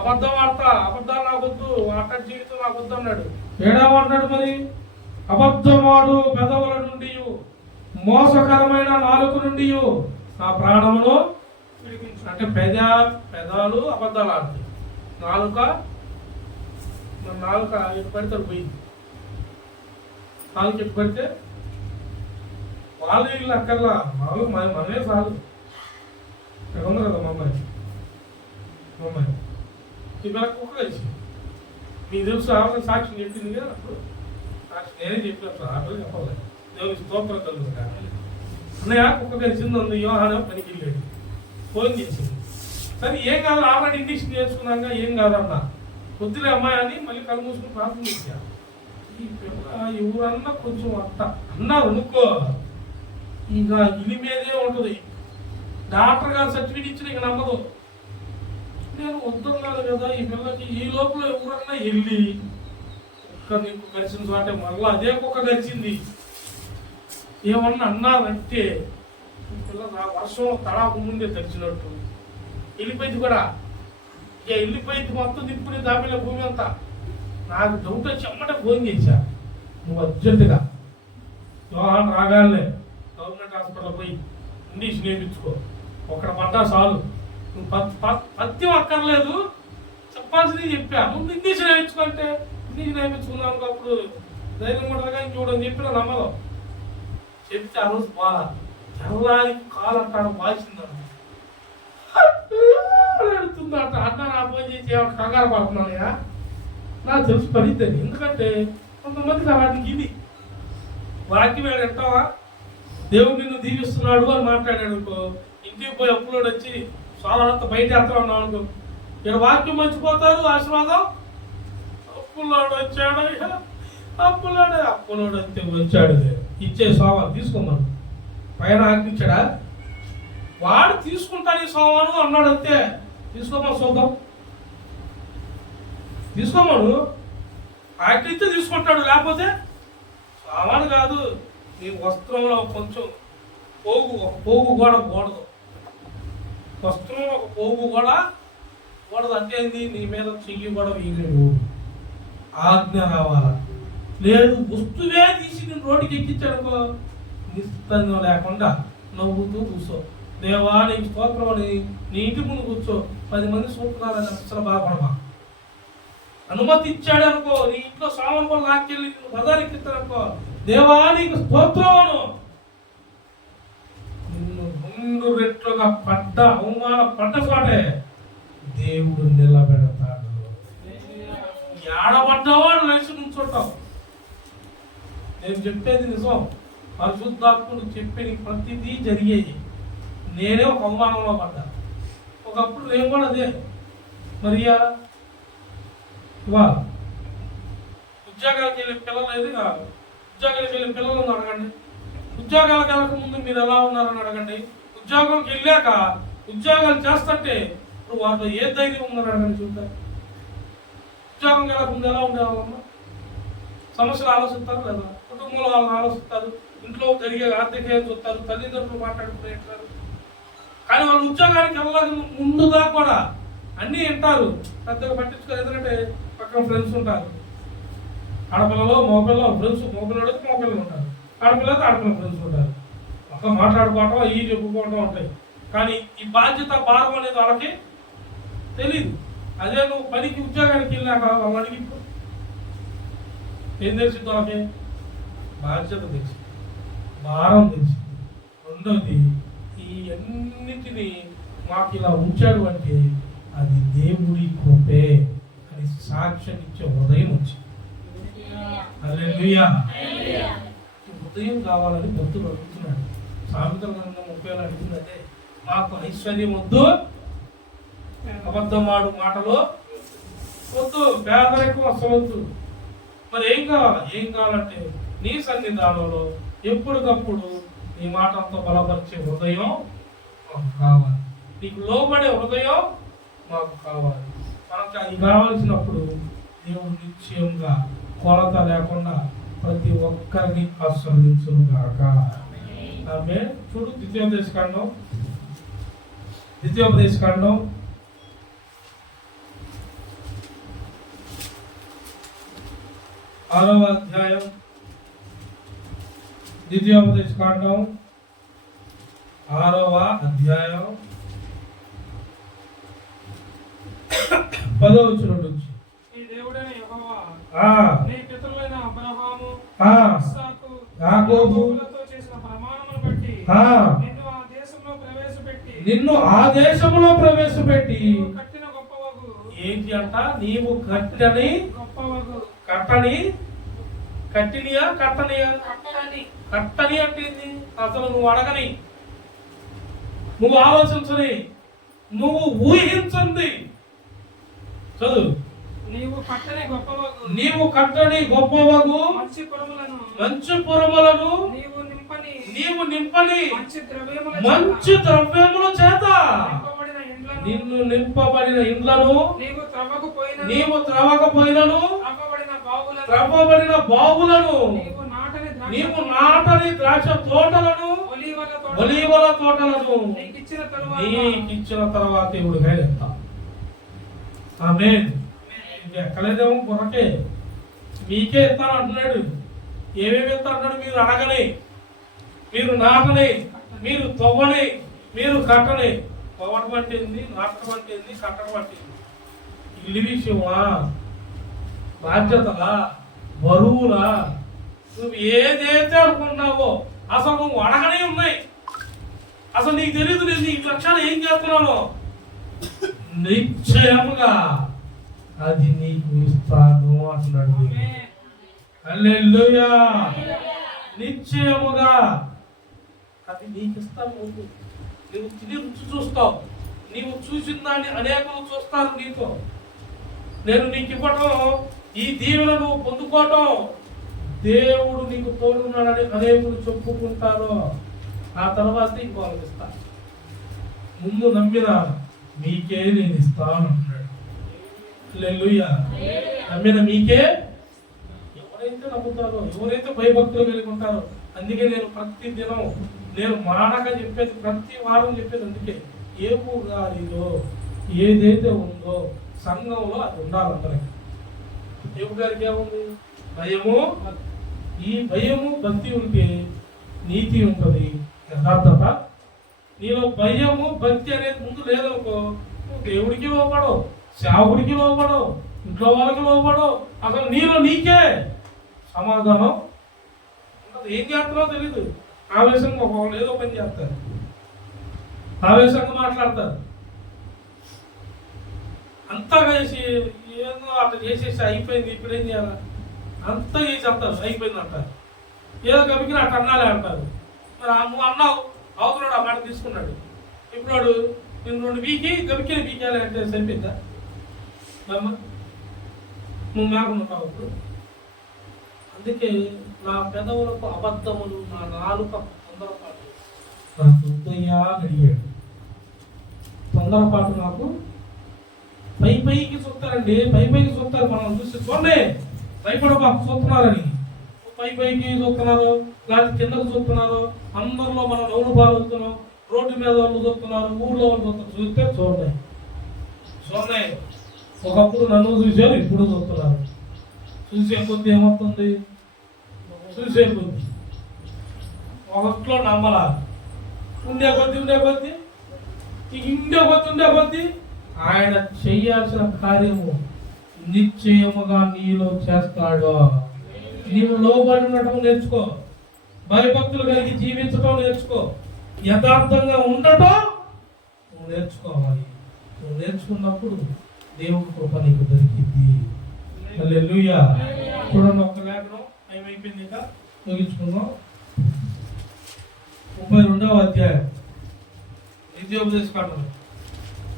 అబద్ధం ఆడతా, అబద్ధాలు నాకు వద్దు, ఆట జీవితం నాకు వద్దు అన్నాడు. ఏడామన్నాడు మరి? అబద్ధమాడు పెదవుల నుండి మోసకరమైన నాలుక నుండి నా ప్రాణమును విడిపించు. అంటే పెదాలు అబద్ధాలు ఆడుతాయి, నాలుక ఎటు పడితే పోయింది. నాలుగు ఎటు పడితే వాళ్ళు వీళ్ళు అక్కర్లా, వాళ్ళు మనమే చాలు. ఇక్కడ ఉంది కదా మా అమ్మాయి ఈ పిల్ల కుక్క కలిసి మీకు తెలుసు. ఆవిడ సాక్షి చెప్పింది కదా, అప్పుడు సాక్షి నేనే చెప్పినప్పుడు ఆటలు చెప్పాలి. దేవుని స్తోత్రం కలుగుతుంది. అన్నయ్య కుక్క కలిసింది ఉంది, యోహాన పనికి వెళ్ళాడు, ఫోన్ చేసింది. సరే ఏం కాదు, ఆల్రెడీ ఇంగ్లీష్ నేర్చుకున్నాక ఏం కాదన్నా, కొద్దిలే అమ్మాయి అని మళ్ళీ కళ్ళు మూసుకుని ప్రార్థన చేశా. ఈ పిల్ల ఎవరన్నా కొంచెం అట్ట అన్నారు అనుకో, ఇక ఇలి మీదే ఉంటుంది. డాక్టర్ గారు సర్టిఫికేట్ ఇచ్చిన ఇక నమ్మదు. నేను వద్దన్నాను కదా ఈ పిల్లకి. ఈ లోపల ఎవరన్నా వెళ్ళి కుక్క నీకు కలిసిన చోటే మళ్ళీ అదే కుక్క కలిసింది ఏమన్నా అన్నారంటే పిల్ల వర్షంలో తడాకు ముందే తెచ్చినట్టు వెళ్ళిపోయింది కూడా. ఇక వెళ్ళిపోయింది మొత్తం తిప్పుని దాపిల భూమి అంతా. నాకు డౌట్ వచ్చి అమ్మటే ఫోన్ చేశా, నువ్వు అర్జెంటుగా యోహాన్ రాగానే గవర్నమెంట్ హాస్పిటల్ పోయి ఇంగ్లీష్ నేర్పించుకో, ఒక్కడ పడ్డా చాలు, నువ్వు పత్యం అక్కర్లేదు, చెప్పాల్సింది చెప్పా. ముందు ఇంగ్లీష్ నేర్పించుకుంటే ఇంగ్లీష్ నేర్పించుకున్నాను అప్పుడు ధైర్యం ఉండగా ఇంకోటి చెప్పిన నమ్మదు. చెప్తే ఆ రోజు బాగా తెల్లారికి కాలు అంటాడు బాల్చిందన్న అడుగుతుందట. అన్న నా ఫోన్ చేసి కంగారు పడుతున్నానయ్యా, నాకు తెలుసు పడిద్దని. ఎందుకంటే కొంతమందికి అలాంటికి ఇది వాక్యం ఏడు ఎంటావా, దేవుడు నిన్ను దీవిస్తున్నాడు అని మాట్లాడాడు అనుకో, ఇంటికి పోయి అప్పులోడు వచ్చి సోదరంతా బయట వెళ్తా ఉన్నావు అనుకో, ఇక్కడ వాక్యం మర్చిపోతారు, ఆశీర్వాదం. అప్పులోడు వచ్చాడు, అప్పులోడు అంతే వచ్చాడు, ఇచ్చే సోమవారం తీసుకోమను. పైన ఆజ్ఞించాడా? వాడు తీసుకుంటాడు ఈ సోమవారం అన్నాడు అంతే. తీసుకోమని చూద్దాం, తీసుకోమను. ఆజ్ఞిస్తే తీసుకుంటాడు, లేకపోతే సోమవారం కాదు. నీ వస్త్రంలో కొంచెం పోగు కూడా కూడదు, వస్త్రంలో ఒక పోగు కూడా కూడదు. అంటే నీ మీద చెయ్యి కూడా వేయలేడు, ఆజ్ఞ రావాలా. లేదు వస్తువే తీసి నేను రోడ్డుకి ఎక్కించాడుకో, నిస్తంగం లేకుండా నవ్వుతూ కూర్చో, దేవా నీకు స్తోత్రం అని నీ ఇంటి ముందు కూర్చో. 10 మంది చూస్తున్నారని అసలు బాధపడమా. అనుమతి ఇచ్చాడు అనుకో, నీ ఇంట్లో సామాన్ కూడా లాక్కెళ్ళి బజార్ ఎక్కిస్తారనుకో, దేవా నీకు స్తోత్రం అను. నిన్ను 2 రెట్లుగా అవమాన పడ్డ చోటే దేవుడు నిలబెడతాడు. ఏడబడ్డవాడు లేచి నుంచుంటావు. నేను చెప్పేది నిజం, పరిశుద్ధాత్ముడు చెప్పేది ప్రతిదీ జరిగేది. నేనే ఒక అవమానంలో పడ్డా ఒకప్పుడు, నేను కూడా అదే. మరి ఇవాళ ఉద్యోగాలకు వెళ్ళే పిల్లలు అయితే కాదు, ఉద్యోగాలకు వెళ్ళే పిల్లలను అడగండి, ఉద్యోగాలకు వెళ్ళక ముందు మీరు ఎలా ఉన్నారని అడగండి, ఉద్యోగంకి వెళ్ళాక ఉద్యోగాలు చేస్తుంటే ఇప్పుడు వాళ్ళు ఏ ధైర్యం ఉందని అడగండి చూద్దాం. ఉద్యోగం వెళ్ళక ముందు ఎలా ఉండేవాళ్ళమ్మా? సమస్యలు ఆలోచిస్తారు లేదా? కుటుంబంలో వాళ్ళని ఆలోచిస్తారు, ఇంట్లో జరిగే ఆర్థిక చూస్తారు, తల్లిదండ్రులు మాట్లాడుకుంటారు, కానీ వాళ్ళు ఉద్యోగానికి వెళ్ళక ముందుగా కూడా అన్నీ వింటారు, పెద్దగా పట్టించుకోరు. ఎందుకంటే పక్కన ఫ్రెండ్స్ ఉంటారు, ఆడపిల్లలో మగపిల్లలు ఫ్రెండ్స్, మగపిల్లలకి మగపిల్లలు ఉంటారు, ఆడపిల్లలకి ఆడపిల్ల ఫ్రెండ్స్ ఉంటారు. ఒక మాట్లాడుకోవటం అవి చెప్పుకోవటం ఉంటాయి. కానీ ఈ బాధ్యత భారం అనేది వాళ్ళకి తెలీదు. అదే నువ్వు పనికి ఉద్యోగానికి వెళ్ళాక వాళ్ళు అడిగి ఏం తెలిసింది వాళ్ళకి? బాధ్యత తెలిసింది, భారం తెలిసింది. రెండోది, ఈ అన్నిటినీ మాకు ఇలా ఉంచాడు అంటే అది దేవుడి కృపే అని సాక్ష్యం ఇచ్చే ఉదయం వచ్చింది. హల్లెలూయా. ఉదయం కావాలని భక్తులు అడుగుతున్నాడు. సామెతల గ్రంథం 30 అడుగుతుంది అదే, మాకు ఐశ్వర్యం వద్దు, అబద్ధమాడు మాటలు వద్దు, పేదరికం అసలు వద్దు. మరి ఏం కావాలి? ఏం కావాలంటే నీ సన్నిధానంలో ఎప్పటికప్పుడు నీ మాటలతో బలపరిచే హృదయం మాకు కావాలి, నీకు లోబడే హృదయం మాకు కావాలి. మనకు అది కావాల్సినప్పుడు దేవుడు నిశ్చయంగా కొలత లేకుండా ప్రతి ఒక్కరిని ఆశీర్వదించును గాక. ఆమె చూడు, ద్వితీయోపదేశకాండం 6వ అధ్యాయం, ద్వితీయోపదేశకాండం 6వ అధ్యాయం 10వ వచనం నుంచి. ఈ దేవుడైన యెహోవా నీ పితరులైన అబ్రహాము, ఇస్సాకు, యాకోబులతో చేసిన ప్రమాణమును బట్టి నిన్ను ఆ దేశంలో ప్రవేశపెట్టి కట్టిన గొప్పవగు. ఏంటి అంట? నీవు కట్టని గొప్పవగు. కట్టినియా కట్టనియా? కట్టని అంటే ఏంది? అసలు నువ్వు అడగని, నువ్వు ఆలోచించని, నువ్వు ఊహించండి. చదువు. నీవు కట్టని గొప్పవగు మంచి పురములను నీవు నింపని మంచి ద్రవ్యముల చేత నిన్ను నింపబడిన ఇండ్లను నీవు త్రవ్వకపోయినను త్రవ్వబడిన బావులను నీవు నాటని ద్రాక్ష తోటలను ఒలీవల తోటలను నీకిచ్చిన తర్వాత దేవుడు గైడెత్తా. ఆమేన్. ఎక్కలేదేమో కొరకే మీకే ఇస్తాను అంటున్నాడు. ఏమేమి ఇస్తా అంటున్నాడు? మీరు అడగని, మీరు నాటని, మీరు తవ్వని, మీరు కట్టని. తవ్వడం అంటే ఏంది? నాటడం అంటే ఏంది? కట్టడం అంటే ఏంది? ఇల్లు విషయమా, బాధ్యతలా, బరువులా, నువ్వు ఏదైతే అనుకున్నావో అసలు నువ్వు అడగనే ఉన్నాయి. అసలు నీకు తెలియదు నేను ఈ లక్ష్యాలు ఏం చేస్తున్నానో. నిశ్చయముగా అది నీకు ఇస్తాను అంటున్నాడు. హల్లెలూయా. నిశ్చయముగా అది నీకు ఇస్తాను. నువ్వు తిని రుచి చూస్తావు, నీవు చూసిన దాన్ని అనేకులు చూస్తారు నీతో. నేను నీకు ఇవ్వటం, ఈ దీవెన నువ్వు పొందుకోవటం, దేవుడు నీకు తోడున్నాడని అనేకులు చెప్పుకుంటారు. ఆ తర్వాత ఇంకోళ్ళకి ఇస్తాను. ముందు నమ్మిన మీకే నేను ఇస్తాను అంటున్నాడు. హల్లెలూయా. నమ్మిన మీకే, ఎవరైతే నమ్ముతారో, ఎవరైతే భయభక్తులు కలిగి ఉంటారో. అందుకే నేను ప్రతి దినం నేను మానక చెప్పేది, ప్రతి వారం చెప్పేది అందుకే. ఏ గారిలో ఏదైతే ఉందో సంఘంలో అది ఉండాలి అందరికి. ఏపు గారికి ఏముంది? భయము. ఈ భయము భక్తి ఉంటే నీతి ఉంటుంది, యథార్థత. నీలో భయము భక్తి అనేది ముందు లేదనుకో, నువ్వు దేవుడికి లోపడవు, సేవకుడికి లోపడవు, ఇంట్లో వాళ్ళకి లోపడవు. అసలు నీలో నీకే సమాధానం ఉంటుంది. ఏం చేస్తారో తెలీదు. ఆవేశంగా ఒకళ్ళు ఏదో పని చేస్తారు, ఆవేశంగా మాట్లాడతారు. అంతా చేసి ఏదో అట్లా చేసేసి అయిపోయింది, ఇప్పుడు ఏం చేయాలి? అంతా చేసి అంటారు అయిపోయింది అంటారు. ఏదో గమికి అట్లా అన్నాలే అంటారు. మరి నువ్వు అన్నావు, అవతలడు ఆ మాట తీసుకున్నాడు. ఇప్పుడు వాడు నేను 2 వీకి గమికి బీకాలి అంటే సరిపోయిందా? నువ్వు మేకున్నావు ఇప్పుడు. అందుకే నా పెదవులకు అబద్ధములు, నా నాలుక తొందరపాటు, నా హృదయా అడిగాడు. తొందరపాటు నాకు పైకి చూస్తారండి, పైకి చూస్తారు. మనం చూసి చూడండి, భయపడబా చూస్తున్నారని. పైకి చూస్తున్నారు, లేకపోతే కిందకు చూస్తున్నారు. అందరిలో మనం నవ్వులు పాలవుతున్నాం. రోడ్డు మీద వాళ్ళు చూస్తున్నారు, ఊళ్ళో వాళ్ళు చూస్తున్నారు. చూస్తే చూడండి. ఒకప్పుడు నన్ను చూశారు, ఇప్పుడు చూస్తున్నారు. చూసే కొద్ది ఏమవుతుంది? చూసే కొద్ది ఒకట్లో నమ్మలా, ఉండే కొద్ది ఉండే కొద్ది ఆయన చెయ్యాల్సిన కార్యము నిశ్చయముగా నీలో చేస్తాడు. నీవు లోబడి ఉండటం నేర్చుకో, భయభక్తులు కలిగి జీవించడం నేర్చుకో, యథార్థంగా ఉండటం నువ్వు నేర్చుకోవాలి. నువ్వు నేర్చుకున్నప్పుడు దేవుడి కృప నీకు దొరికింది. హల్లెలూయా. చూడండి, ఒక లేఖనం ఏమైపోయింది, ఇక ముగించుకుందాం. 32వ అధ్యాయం, విద్యోపదేశ కాండం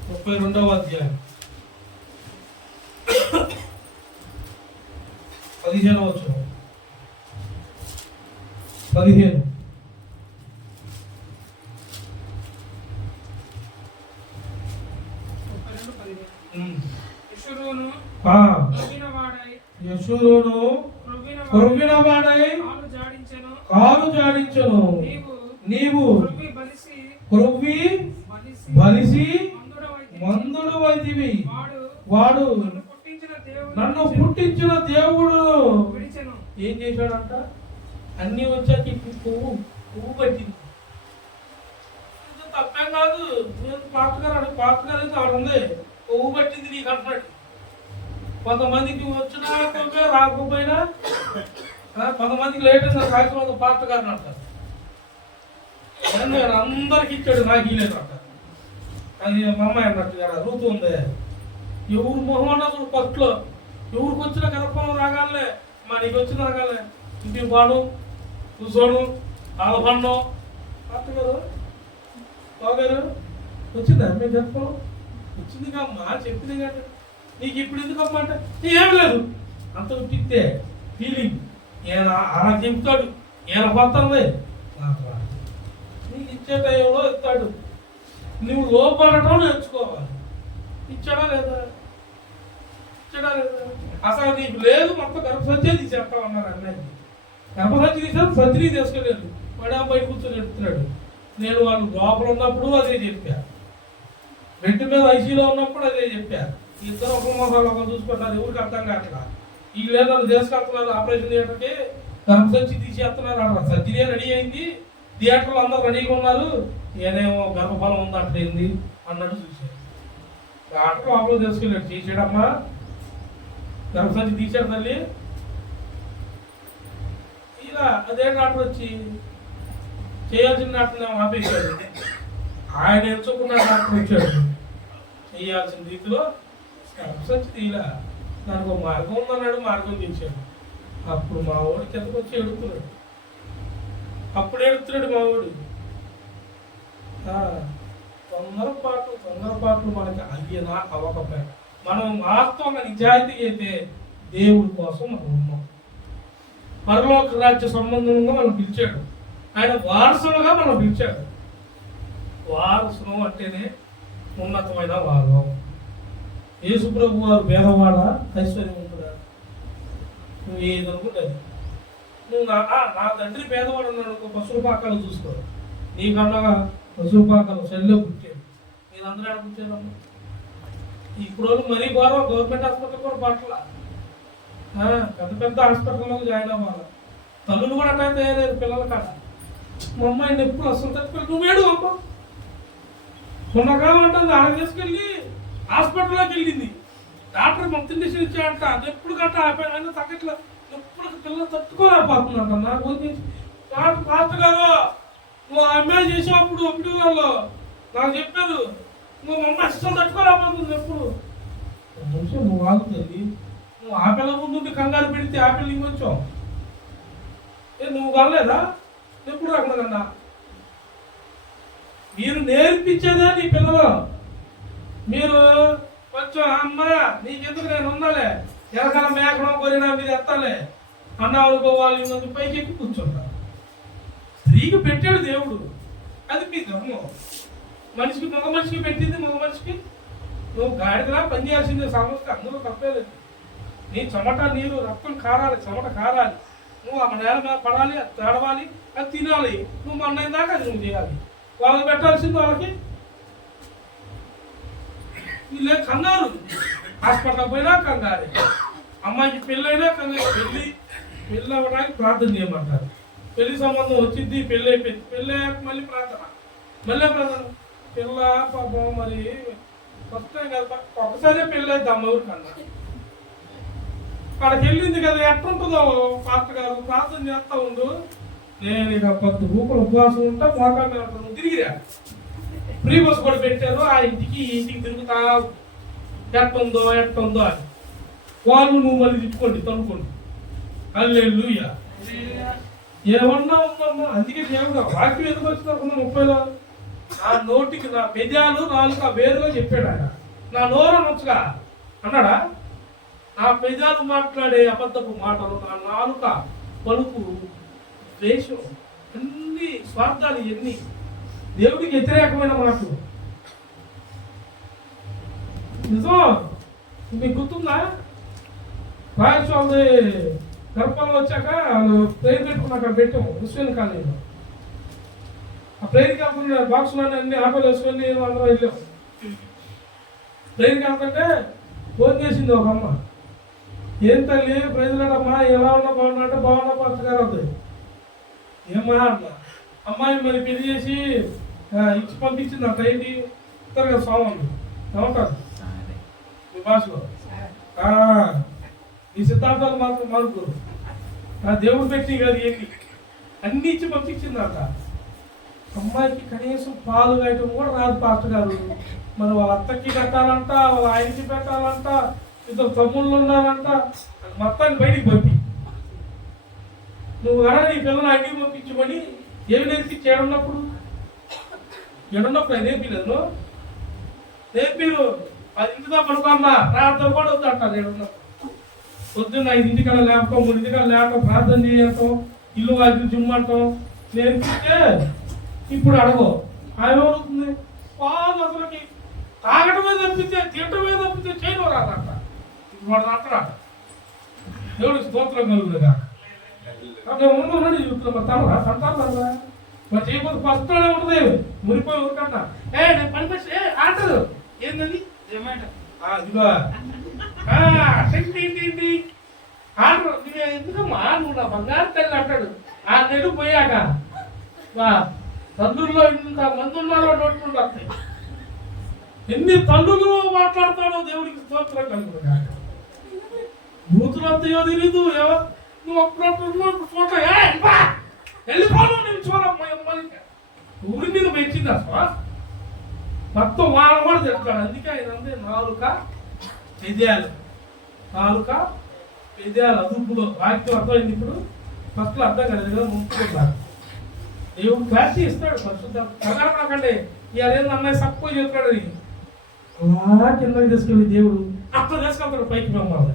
32వ అధ్యాయం 15వ వచనం. 15 యెషూరును క్రొవ్వినవాడై కాలు జాడించెను. నీవు క్రొవ్వి బలిసి మందుడు వైదివి. వాడు నన్ను పుట్టించిన దేవుడు ఏం చేశాడంట? అన్ని వచ్చాక పువ్వు పట్టింది. తప్పేం కాదు, పాతగారు అయితే ఆవిడ ఉంది, పువ్వు పట్టింది నీకు అంటున్నాడు. కొంతమందికి వచ్చినా రాకపోయినా, కొంతమందికి లేట్ అయిన కాకపోతే పాతగారిని అంటారు. అందరికి ఇచ్చాడు, నాకు ఇలేదు అంట. అది మా అమ్మాయి అన్నట్టు కదా, రూతు ఉంది. ఎవరు మొహం అన్నది ఫస్ట్లో ఎవరికి వచ్చిన గర్భం రాగాలే, మా నీకు వచ్చిన రాగాలే, ఇంటికి పాడు కూర్చోను ఆలపండు అత్తగారు బాగారు వచ్చిందా మేము గర్భం వచ్చింది కమ్మా, చెప్పింది కదా. నీకు ఇప్పుడు ఎందుకు అమ్మ అంటే ఏం లేదు, అంత ఉట్టితే ఫీలింగ్. ఈయన అలా చెప్తాడు, ఈయన పోతుంది. నీకు ఇచ్చే టైంలో ఇస్తాడు, నువ్వు లోపడటం నేర్చుకోవాలి. ఇచ్చాడా లేదా? అసలు నీకు లేదు, మొత్తం గర్భసంచే తీసేస్తామన్నారు అన్నయ్య. గర్భసంచి తీసాడు, సర్జరీ తీసుకెళ్ళాడు. వాడు బయట కూర్చొని ఎడుతున్నాడు. నేను వాళ్ళు లోపల ఉన్నప్పుడు అదే చెప్పా, బెడ్ మీద ఐసీలో ఉన్నప్పుడు అదే చెప్పా. ఇద్దరు ఒక మోసాలు ఒక చూసుకుంటారు, ఎవరికి అర్థం కావట్లా. ఈ లేదా తీసుకెళ్తున్నారు ఆపరేషన్ థియేటర్కి, గర్భసంచి తీసేస్తున్నారు. అక్కడ సర్జరీ రెడీ అయింది, థియేటర్లో అందరూ రెడీగా ఉన్నారు. ఏదేమో గర్భఫలం ఉందంటేంది అన్నట్టు చూశాడు. డాక్టర్ లోపల తీసుకెళ్ళాడు, చేసాడమ్మా గర్భసంచి తీశాడు తల్లి. ఇలా అదే డాక్టర్ వచ్చి చేయాల్సిన డాక్టర్ ఆపేశాడు. ఆయన ఎంచుకున్న డాక్టర్ వచ్చాడు, చేయాల్సిన రీతిలో గర్భసంచి తీలా. దానికి ఒక మార్గం ఉందన్నాడు, మార్గం తీశాడు. అప్పుడు మా వాడు కిందకు వచ్చి ఎడుతున్నాడు. అప్పుడు ఎడుతున్నాడు మా వాడు. తొందరపాట్లు మనకి అయ్యేనా అవ్వకపోయినా, మనం వాస్తవంగా నిజాయితీ అయితే దేవుడి కోసం మనం ఉన్నాం. పరలోక రాజ్య సంబంధంగా మనం పిలిచాడు, ఆయన వారసులుగా మనం పిలిచాడు. వారసులు అంటేనే ఉన్నతమైన వారం. యేసు ప్రభు వారు పేదవాడా ఐశ్వర్యవంతుడా? నువ్వు ఏది అనుకుంటుంది. నువ్వు నా తండ్రి పేదవాడు ఉన్నాడు, పశుపాకాలు చూసుకో. నీకన్నా పశుపాకాలు శల్లిలో పుట్టాడు. మీరందరూ ఎక్కడ పుట్టారమ్మా? ఇప్పుడు మరీ ఘోరం, గవర్నమెంట్ హాస్పిటల్ కూడా పట్ల పెద్ద పెద్ద హాస్పిటల్లో జాయిన్ అవ్వాలి. తల్లులు కూడా అట్లా తయారయ్యారు పిల్లల కాడ. మా అమ్మాయిని ఎప్పుడు అసలు తట్టుకొని నువ్వేడు అమ్మ కొన్నకాలం అంటుంది. ఆడ తీసుకెళ్ళి హాస్పిటల్లోకి వెళ్ళింది. డాక్టర్ మొత్తం ఇంజక్షన్ ఇచ్చాడంట. అది ఎప్పుడు గట్ట అయినా తగ్గట్లా, ఎప్పుడు పిల్లలు తట్టుకోలేకపోతుందంట. నాకు పాస్టర్ గారు నువ్వు అమ్మాయి చేసేటప్పుడు అప్పుడు వాళ్ళు నాకు చెప్పారు, నువ్వు మా అమ్మ ఇష్టం తట్టుకోలేకపోతుంది. ఎప్పుడు నిమిషం నువ్వు ఆగుతుంది. నువ్వు ఆపిల్ల ముందు కంగారు పెడితే ఆపిల్ ఇంకొచ్చావు. నువ్వు కనలేదా? ఎప్పుడు రాకుండా మీరు నేర్పించేదే నీ పిల్లలు. మీరు కొంచెం అమ్మ నీకెందుకు నేను ఉండాలి, ఎనకాల మేకడం కోరినా మీరు ఎత్తాలే అన్నావుకో, వాళ్ళు పైకి ఎక్కి కూర్చుంటారు. స్త్రీకి పెట్టాడు దేవుడు, అది మీ ధర్మం. మనిషికి మగ మనిషికి పెట్టింది, మగ మనిషికి నువ్వు గాడిదలా పని చేయాల్సిందే. సమస్య అందులో తప్పలేదు. నీ చెమట నీరు రక్తం కారాలి, చెమట కారాలి. నువ్వు ఆ నేల మీద పడాలి, అది తడవాలి, అది తినాలి. నువ్వు మొన్న దాకా అది నువ్వు చేయాలి. వాళ్ళకి పెట్టాల్సింది వాళ్ళకి. వీళ్ళే కంగారు, హాస్పిటల్ పోయినా కంగారు, అమ్మాయికి పెళ్ళైనా కంగారు. పెళ్ళి అవ్వడానికి ప్రార్థన చేయమంటారు. పెళ్లి సంబంధం వచ్చింది, పెళ్ళి అయిపోయింది, పెళ్ళి అయ్యాక మళ్ళీ ప్రార్థన. పిల్ల పాపం మరి వస్తాయి కదా, ఒకసారి పెళ్ళి అయితే అమ్మ ఊరికి అన్నా అక్కడికి వెళ్ళింది కదా, ఎట్లుంటుందో పాస్టర్ గారు ప్రార్థన చేస్తా ఉండు. నేను ఇక 10 రూపాయలు ఉపవాసం ఉంటా, మోకాలు తిరిగిరా. ఫ్రీ బస్ కూడా పెట్టారు, ఆ ఇంటికి ఈ ఇంటికి తిరుగుతా ఎట్టుందో అని. వాళ్ళు నువ్వు మళ్ళీ తిట్టుకోండి, తనుకోండి. హల్లెలూయా. ఏమన్నా ఉందమ్మా. అందుకే దేవుడు వాక్యం ఎందుకు వచ్చిందనుకున్నా 30లో నా నోటికి నా పెదాలు నాలుక వేరుగా చెప్పాడు ఆయన. నా నోరు అనొచ్చుగా అన్నాడా? నా పెదాలు మాట్లాడే అబద్ధపు మాటలు, నా నాలుక పలుకు ద్వేషం, అన్ని స్వార్థాలు, ఇవన్నీ దేవుడికి వ్యతిరేకమైన మాటలు. నిజం. మీకు గుర్తుందా? రాయస్వామి గర్భంలో వచ్చాక ప్రేర్ పెట్టుకున్నాక పెట్టాము విశ్వని కాలేజీలో. ఆ ప్రేర్కి వెళ్తున్న బాక్సులన్నీ అన్ని ఆటోలు వేసుకొని అందరూ వెళ్ళాము. ప్రేర్కి వెళ్తుంటే ఫోన్ చేసింది ఒక అమ్మ. ఏం తల్లి ప్రైజ్లాడమ్మా, ఎలా ఉన్నా బాగున్నా అంటే బాగున్నా పాస్టర్ గారు అవుతుంది. ఏమ్మా అట్లా అమ్మాయి మరి పెళ్లి చేసి ఇచ్చి పంపించింది. అంట ఏంటి ఇస్తారు కదా స్వామి, ఏమంటారు మీ భాషలో? ఈ సిద్ధాంతాలు మాత్రం మారుకోరు. నా దేవుడు పెట్టి కాదు, ఏంటి అన్ని ఇచ్చి పంపించిందంట. అమ్మాయికి కనీసం పాలు వేయటం కూడా రాదు పాస్టర్ గారు. మరి వాళ్ళ అత్తకి పెట్టాలంట, వాళ్ళ ఆయనకి పెట్టాలంట, 2 తమ్ముళ్ళు ఉన్నారంట. మొత్తాన్ని బయటికి పంపి, నువ్వు కదా నీ పిల్లలు ఇంటికి పంపించమని ఏమి నేర్పించి ఏడున్నప్పుడు నేర్పిలేదు. నేర్పిరు 10 పడుకోమ్మా, ప్రార్థన కూడా వద్దు అంటారు. ఏడున్నప్పుడు పొద్దున్న 5 లేపటం, 3 లేపటం, ప్రార్థన చేయటం, ఇల్లు వాకి జిమ్మంటాం నేర్పిస్తే ఇప్పుడు అడగో. ఆయన అవుతుంది పాలు అసలుకి తాగటమే తప్పితే, తినటమే తప్పితే చేయడం రాదంట. ఇప్పుడు వాడు అంటారా? దేవుడికి స్తోత్రం కలుగుతుందా? ఉన్నది చెప్తున్నా తనరా అంటారు కదా. మరి చేయకపోతే ఫస్ట్ ఉంటుంది మురిపోయి ఊరికన్నా నేను పని పెట్టి ఆటలు ఏంటది ఇదిగో ఏంటి ఆర్డర్. ఎందుకమ్మా నువ్వు నా బంగారు తల్లి అంటాడు. 6 నెలలు పోయాక తల్లుల్లో ఇంత మంది ఉన్నారో నోట్లు వస్తాయి. ఎన్ని తల్లులు మాట్లాడతాడో దేవుడికి స్తోత్రం కలుగుతుందా. బూతులు వస్తాయో తెలీదు. నువ్వు అప్పుడు ఫోటో వెళ్ళిపోను నేను చూడమ్మా ఊరి మీద పెంచింది అసలు మొత్తం వాడు కూడా తింటాడు. అందుకే ఆయన అంటే నాలుక పెదాలు అదుపులో వాక్యం అర్థమైంది. ఇప్పుడు ఫస్ట్ అర్థం కాలేదు కదా, ముందుకుంటారు. దేవుడు క్లారిటీ ఇస్తాడు. పరిశుద్ధ కనపడకండి ఇవాళ ఏంది అమ్మాయి తక్కువ చెప్తాడు అని అలా కిందకి తీసుకెళ్ళి దేవుడు అట్లా తీసుకెళ్తాడు పైకి మమ్మల్ని.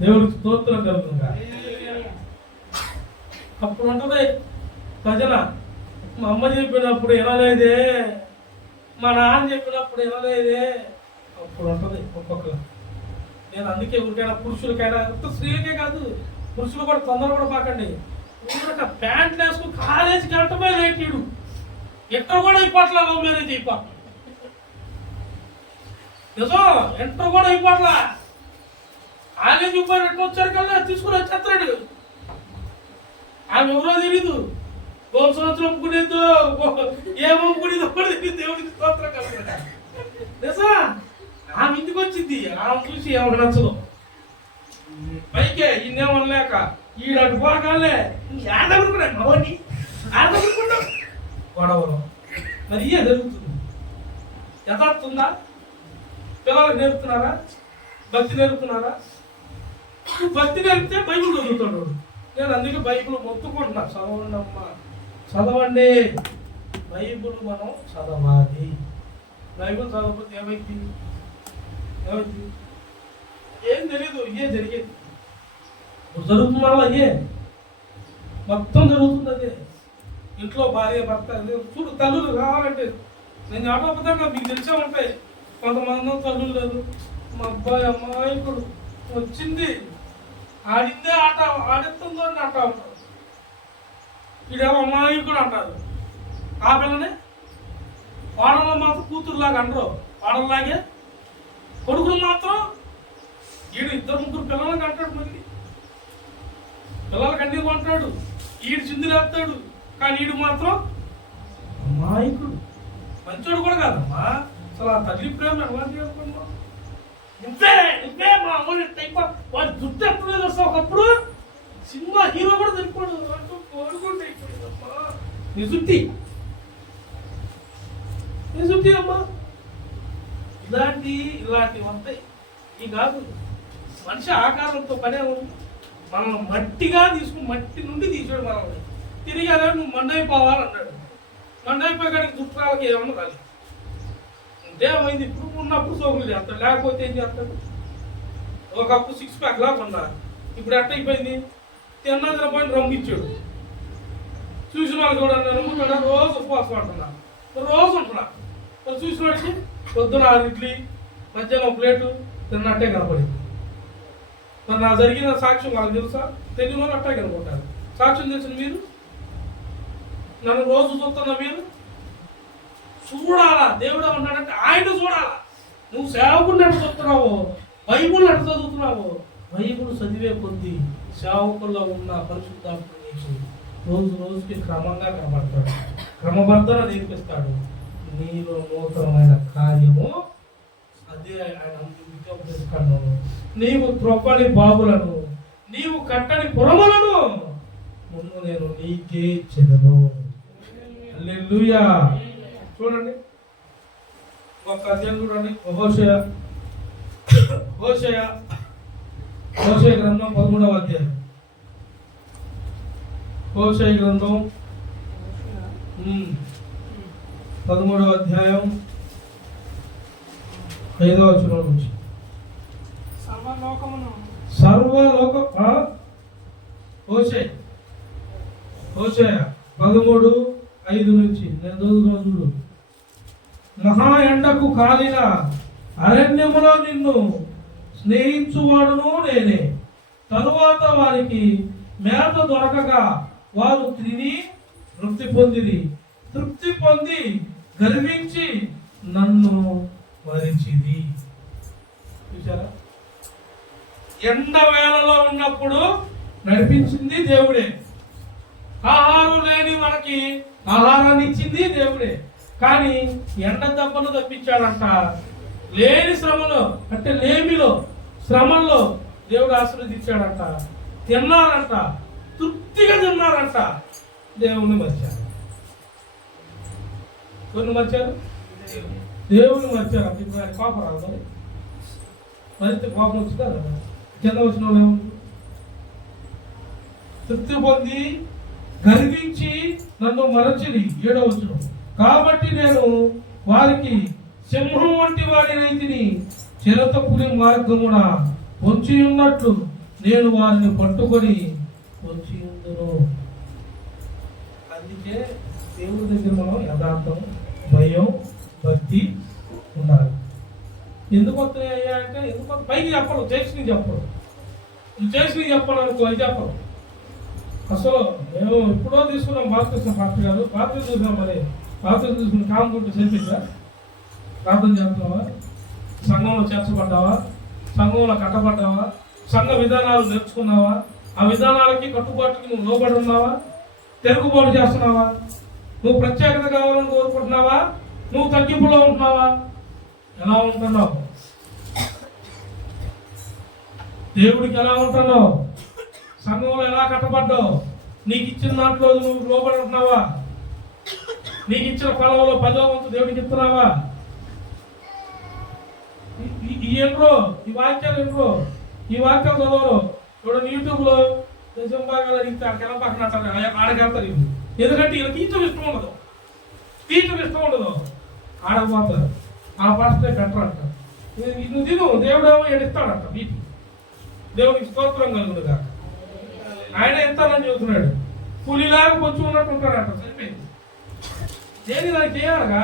దేవుడికి స్తోత్రం కలుగుతుందా. అప్పుడు ఉంటుంది భజన. మా అమ్మ చెప్పినప్పుడు వినలేదే, మా నాన్న చెప్పినప్పుడు వినలేదే. అప్పుడు ఉంటుంది ఒక్కొక్కరు. నేను అందుకే ఊరికైనా పురుషులకైనా స్త్రీలకే కాదు, పురుషులు కూడా తొందర కూడా పాకండి. ఊరిక ప్యాంట్లు వేసుకుని కాలేజీకి వెళ్ళటమే లేట్. ఇడు ఎంటర్ కూడా అయిపోట్లా, లవ్ మ్యారేజ్ అయిపో నిజం. ఎంటర్ కూడా అయిపోట్లా. కాలేజీకి పోయి ఎట్లా వచ్చారు కల్లా తీసుకుని వచ్చేస్తాడు. ఆమె ఎవరో తెలీదు. 1 సంవత్సరం ఒప్పుకునేదో ఏమొప్పుకునేదో కూడా తెలియదు. దేవుడికి స్తోత్రం కలుగుతుంది. నిజా ఆమె ఇంటికి వచ్చింది. ఆమె చూసి ఏమో నచ్చదు. పైకే ఇన్నేమనలేక ఈడటు పోగానే ఆడగలుగుతున్నాడు అవన్నీ ఆడగలుగుతున్నాడు గొడవలు. మరి ఇయే జరుగుతుంది. యథార్థంగా పిల్లలకు నేర్పుతున్నారా? భక్తి నేర్పుతున్నారా? భక్తి నేర్పితే బైబిల్ చదువుతాడు. నేను అందుకే బైబిల్ మొత్తుకుంటున్నా, చదవండి అమ్మా, చదవండి. బైబిల్ మనం చదవాలి. బైబిల్ చదవకపోతే ఏమైంది? ఏం తెలీదు. ఇయే జరిగేది జరుగుతున్న వల్ల అయ్యే మొత్తం జరుగుతుంది. అదే ఇంట్లో భార్య భర్త చూడు. తల్లులు కావాలంటే నేను ఆటోపతంగా మీకు తెలిసే ఉంటాయి. కొంతమంది తల్లులు లేదు. మా అబ్బాయి అమ్మాయికుడు వచ్చింది ఆడిందే ఆట ఆడిస్తుందో అని అంటా ఉంటారు. వీడేమో అమ్మాయికుడు అంటారు. ఆ పిల్లనే కోడలు మాత్రం కూతురులాగా అనరు, కోడల్లాగే. కొడుకులు మాత్రం ఈడు ఇద్దరు ముగ్గురు పిల్లలకి అంటాడు, మళ్ళీ పిల్లలకి అన్నీ కొంటాడు, ఈడు చిందులేస్తాడు. కానీ ఈడు మాత్రం అమాయకుడు, మంచోడు కూడా కాదమ్మా. అసలు ఆ తల్లి ప్రేమ ఎలా చేసుకున్నాం? ఇంతే ఇంతే మా అమ్మ టైప్ వాడు జుట్టు ఎప్పుడు వస్తా. ఒకప్పుడు సినిమా హీరో కూడా సరిపోడు, కోరుకుంటే నిజుట్టి నిజుట్టి అమ్మా. ఇలాంటివి వస్తాయి. ఈ కాదు మనిషి ఆకారంతో పనే ఉంది. మనం మట్టిగా తీసుకుని మట్టి నుండి తీసాడు మనల్ని. తిరిగి అదే నువ్వు మండైపోవాలన్నాడు. మండైపోయాడికి చుట్టాలకి ఏమన్నా కాదు. అంటే ఏమైంది? ఇప్పుడు ఉన్నప్పుడు సోకులు చేస్తాడు, లేకపోతే ఏం చేస్తాడు? ఒకప్పుడు 6 ప్యాక్ లాగా ఉన్నా, ఇప్పుడు ఎట్ట అయిపోయింది? తిన్నదిన పోయిన రంగు ఇచ్చాడు. చూసిన వాళ్ళు చూడండి, నమ్ముతాడా? రోజు ఉపవాసం అంటున్నా, రోజు ఉంటున్నా. చూసిన వాడికి పొద్దున 6 ఇడ్లీ, మధ్యాహ్నం ప్లేటు తిన్నట్టే కనపడింది. మరి నా జరిగిన సాక్ష్యం వాళ్ళకి తెలుసా? తెలియని వాళ్ళు అట్టే కనుకుంటారు. సాక్ష్యం తెలిసిన మీరు, నన్ను రోజు చూస్తున్నా మీరు చూడాలా. దేవుడు ఉన్నాడంటే ఆయన చూడాలా. నువ్వు సేవకున్నట్టు చూస్తున్నావు, బైబుల్ అట్టు చదువుతున్నావు. బైబుల్ చదివే కొద్దీ సేవకుల్లో ఉన్న పరిశుద్ధాత్మ నీకు రోజు రోజుకి క్రమంగా కనబడతాడు, క్రమబద్ధన నేర్పిస్తాడు. నీలో నూతనమైన కార్యము అదే ఆయన విజ్ఞాపిస్తాను. నీవు త్రొప్పని బాబులను, నీవు కట్టని పురములను ముందు నేను నీకే చెదను. హల్లెలూయా. చూడండి ఒక అధ్యాయం చూడండి. హోషేయ గ్రంథం 13వ అధ్యాయం. హోషేయ గ్రంథం 13వ అధ్యాయం 5వ వచనం నుంచి. సర్వలోక హోషేయ 13:5 నుంచి నేను చదువుతున్నాను. మహా ఎండకు కాలిన అరణ్యములో నిన్ను స్నేహించువాడును నేనే. తరువాత వారికి మేత దొరకగా వారు తిని తృప్తి పొంది గర్వించి నన్ను వరించింది. చూసారా? ఎండ వేళలో ఉన్నప్పుడు నడిపించింది దేవుడే. ఆహారం లేని మనకి ఆహారాన్ని ఇచ్చింది దేవుడే. కానీ ఎండ దెబ్బను తప్పించాడంట. లేని శ్రమలో అంటే లేమిలో శ్రమల్లో దేవుడు ఆశీర్వదించాడంట. తిన్నారంట, తృప్తిగా తిన్నారంట. దేవుని మర్చారు. కొన్ని మర్చారు, దేవుని మర్చారు. ఇప్పుడు ఆయన కోపం రాదు. మరితే కోపం వచ్చిందా? కింద వచ్చిన వాళ్ళు తృప్తి పొంది గర్వించి నన్ను మరచిని. 7వ వచనం. కాబట్టి నేను వారికి సింహం వంటి వాడి రైతిని, చిరతపులి మార్గమున పొంచి ఉన్నట్లు నేను వారిని పట్టుకొని పొంచి ఉందును. అందుకే దేవుడి దగ్గర మనం యథార్థం, భయం, భక్తి ఉండాలి. ఎందుకు వస్తాయ్యా అంటే ఎందుకు పైకి చెప్పరు, చేసి చెప్పరు. చెప్పడం అనుకో, అది చెప్పరు. అసలు మేము ఎప్పుడో తీసుకున్నాం బాప్తిసం పాస్టర్ గారు. బాప్తిసం చూసాం. మరి బాప్తిసం తీసుకుని కాముకుంటూ చేపించా? ప్రార్థన చేస్తున్నావా? సంఘంలో చేర్చబడ్డావా? సంఘంలో కట్టబడ్డావా? సంఘ విధానాలు నేర్చుకున్నావా? ఆ విధానాలకి కట్టుబాటుకి నువ్వు లోబడి ఉన్నావా? తిరుగుబాటు చేస్తున్నావా? నువ్వు ప్రత్యేకత కావాలని కోరుకుంటున్నావా? నువ్వు తగ్గింపులో ఉంటున్నావా? ఎలా ఉంటున్నావు? దేవుడికి ఎలా ఉంటున్నావు? సంఘంలో ఎలా కట్టబడ్డావు? నీకు ఇచ్చిన దాంట్లో నువ్వు లోబడి ఉంటున్నావా? నీకు ఇచ్చిన పొలంలో 10వ వంతు దేవుడికి ఇస్తున్నావా? ఏంట్రో ఈ వాక్యాలు ఏంట్రో, ఈ వాక్యాలు చదవరు. చూడండి యూట్యూబ్లో దేశం భాగాలు అడిగితే అక్కడ పక్కన ఆడకెళ్తారు. ఎందుకంటే ఇలా తీర్చడం ఇష్టం ఉండదు. ఆడకపోతారు. ఆ పాస్టే బెటర్ అంట. నువ్వు తిను, దేవుడేమో ఏడిస్తాడంట. వీటి దేవుడికి స్తోత్రం కలుగునుగా. ఆయన ఇస్తానని చెబుతున్నాడు. పులిలాగా కొంచెం ఉన్నట్టు ఉంటాడంట. సరిపోయింది. దేని దానికి చేయాలగా.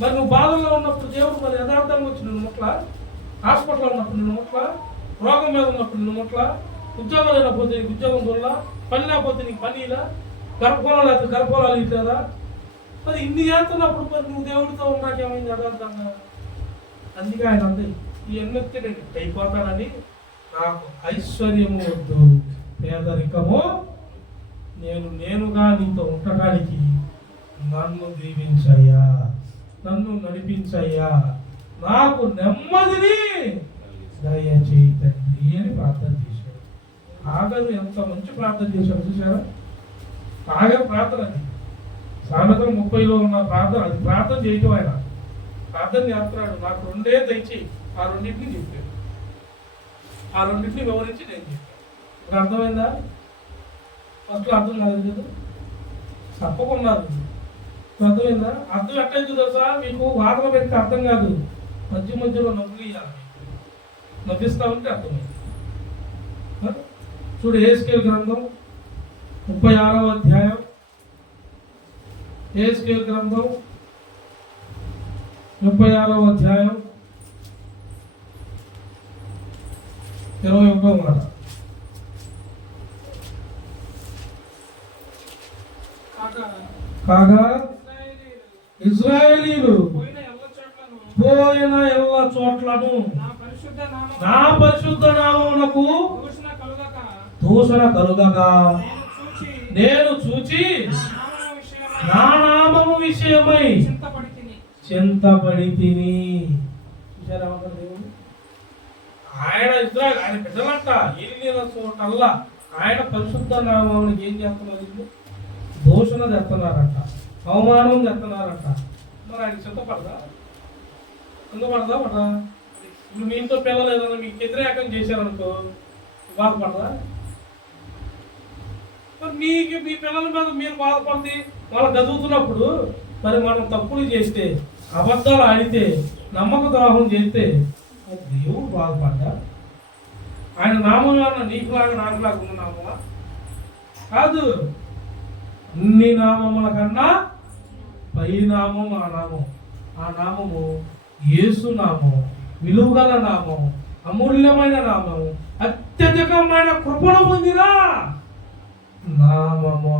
మరి నువ్వు బాధల్లో ఉన్నప్పుడు దేవుడు మరి యథార్థంగా వచ్చి నిన్ను ముట్ల, హాస్పిటల్లో ఉన్నప్పుడు నిన్ను ముట్ల, రోగం మీద ఉన్నప్పుడు నిన్ను ముట్ల, ఉద్యోగం లేకపోతే నీకు ఉద్యోగం చూడాల, పని లేకపోతే నీకు పని ఇలా, గర్భఫలం లేకపోతే గర్భఫలాలు ఇట్లేదా? మరి ఇన్ని చేస్తున్నప్పుడు మరి నువ్వు దేవుడితో ఉన్నాకేమైంది యథార్థంగా? అందుకే ఆయన అంది ఈ ఎన్నెత్తి నేను అయిపోతానని, నాకు ఐశ్వర్యము వద్దు, పేదరికము, నేనుగా నీతో ఉండటానికి నన్ను దీవించయ్యా, నన్ను నడిపించయ్యా, నాకు నెమ్మదిని దయచేయి తండ్రి అని ప్రార్థన చేశాడు. ఆగరు ఎంత మంచి ప్రార్థన చేశాడు చూసారా? ఆగరు ప్రార్థన అది సామెతలు 30లో ఉన్న ప్రార్థన, అది ప్రార్థన చేయటం. ఆయన ప్రార్థన చేస్తున్నాడు, నాకు రెండే దయచేయి. ఆ రెండింటిని చెప్పాడు, ఆ రెండింటిని వివరించి నేను చెప్పాను. ఇప్పుడు అర్థమైందా? ఫస్ట్ అర్థం కాలేదు కదా, తప్పకున్నారు. అర్థమైందా? అర్థం ఎట్లయితే తెలుసా? మీకు వాదన పెడితే అర్థం కాదు, మధ్య మధ్యలో నవ్వులు ఇవ్వాలి, నవ్విస్తా ఉంటే అర్థమైంది. చూడు యెహెజ్కేలు గ్రంథం 36వ అధ్యాయం, యెహెజ్కేలు గ్రంథం 36వ అధ్యాయం 21వ మాట. కాగా ఇశ్రాయేలీయులు పోయిన ఎల్ల చోట్లను నా పరిశుద్ధ నామమునకు దూషణ కలుగగా నేను చూచి నా నామము విషయమై చింతపడి తిని. ఆయన ఇజ్రాయేల్, ఆయన బిడ్డలంట, ఏలిన చోటల్లా ఆయన పరిశుద్ధ నామానికి ఏం చేస్తున్నారు? దూషణ చేస్తున్నారంట, అవమానం చేస్తున్నారంట. మరి ఆయన చింతపడదా? చింతపడదా? పడదా? ఇప్పుడు మీ ఇంట్లో పిల్లలు ఏదన్నా మీకు వ్యతిరేకం చేశారనుకో, బాధపడదా? మరి మీ పిల్లల మీద మీరు బాధపడితే వాళ్ళు చదువుతున్నప్పుడు, మరి మనం తప్పులు చేస్తే, అబద్ధాలు ఆడితే, నమ్మక ద్రోహం చేస్తే దేవుడు బాధపడ్డా? ఆయన నామం ఏమన్నా నీకులాగా నాకులాగా ఉన్న నామమా? కాదు, అన్ని నామముల కన్నా పై నామం ఆ నామం. ఆ నామము యేసు నామం, విలువగల నామం, అమూల్యమైన నామం, అత్యధికమైన కృపను పొందిన నామము.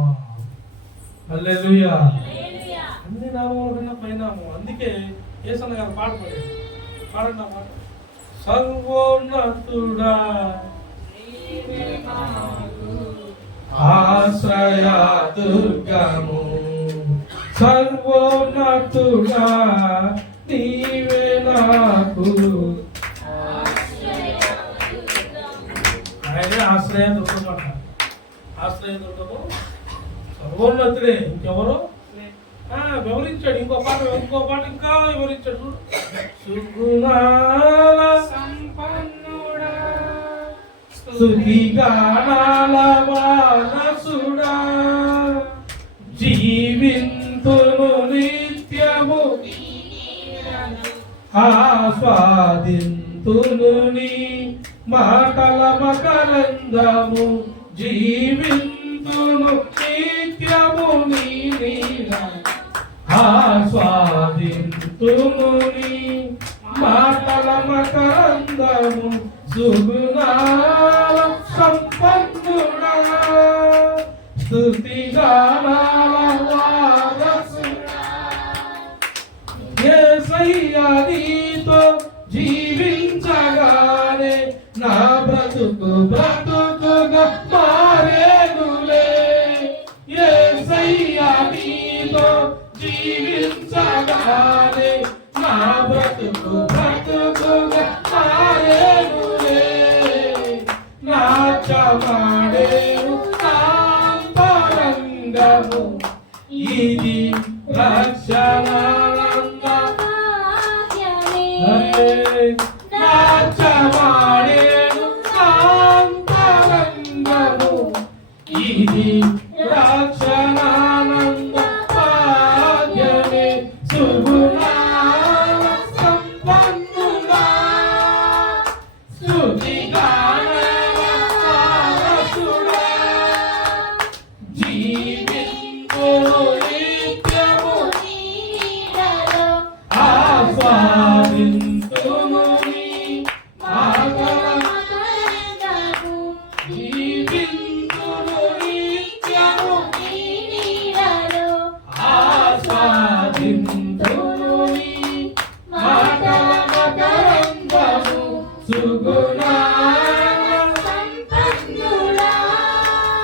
హల్లెలూయా. అన్ని నామముల కన్నా పై నామం. అందుకే యేసన్న గారు పాట పాడండి ఆ పాట. సర్వోన్నతుడా ఆశ్రయ దుర్గము, సర్వోన్నతుడా నీవే నాకు. ఆయనే ఆశ్రయ దుర్గం అంట. ఆశ్రయ దుర్గము సర్వోన్నతుడే, ఇంకెవరు? వివరించాడు. ఇంకో పాట ఇంకా వివరించాడు. సుగుణాల సంపన్నుడా, స్తుతిగానాల వారసుడా, జీవింతును నిత్యము ఆస్వాదింతును నీ మాటల మకరందము, జీవింతును నిత్యము నీ ఆస్వాదింతును నీ మాటల మకరందము, సుగుణాల సంపన్నుడా, స్తుతిగానాల వారసుడా, యేసయ్యా నీతో జీవించగానే నా బ్రతుకుగా మారేనులే. యేసయ్యా నీతో జీవించగానే నా బ్రతుకుగా మారేనులే. నాట్యమాడేను నాంతరంగము, ఇది రక్షణానంద. నాట్యమాడేను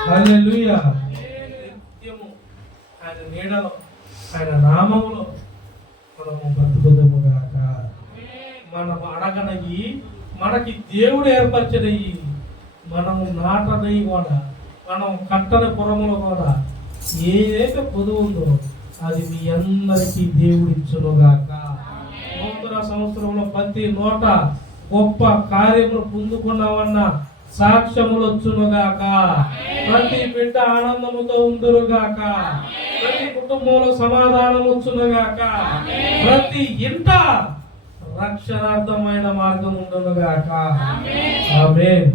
హల్లెలూయా. నిత్యము ఆయన నీడలో ఆయన నామములో మనము బ్రతుకుదుముగాక. మనం అడగనయ్యి మనకి దేవుడు ఏర్పరచనయ్యి, మనము నాటనయ్యి కూడా, మనం కట్టని పురములో కూడా ఏదైతే పొదువు ఉందో అది మీ అందరికీ దేవుడు ఇచ్చునుగాక. నూతన సంవత్సరంలో ప్రతి నోట గొప్ప కార్యములు పొందుకున్నామన్న సాక్ష్యములు వచ్చునుగాక. ప్రతి బిడ్డ ఆనందముతో ఉందురుగాక. ప్రతి కుటుంబంలో సమాధానం వచ్చునుగాక. ప్రతి ఇంట రక్షణార్థమైన మార్గం ఉండునుగాక. ఆమేన్.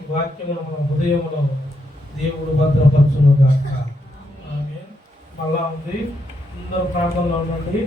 ఈ వాక్యమును మన హృదయములో దేవుడు భద్రపరచునుగాక. ఆమేన్. మళ్ళా ఉంది, అందరూ ప్రార్థనలో ఉండండి.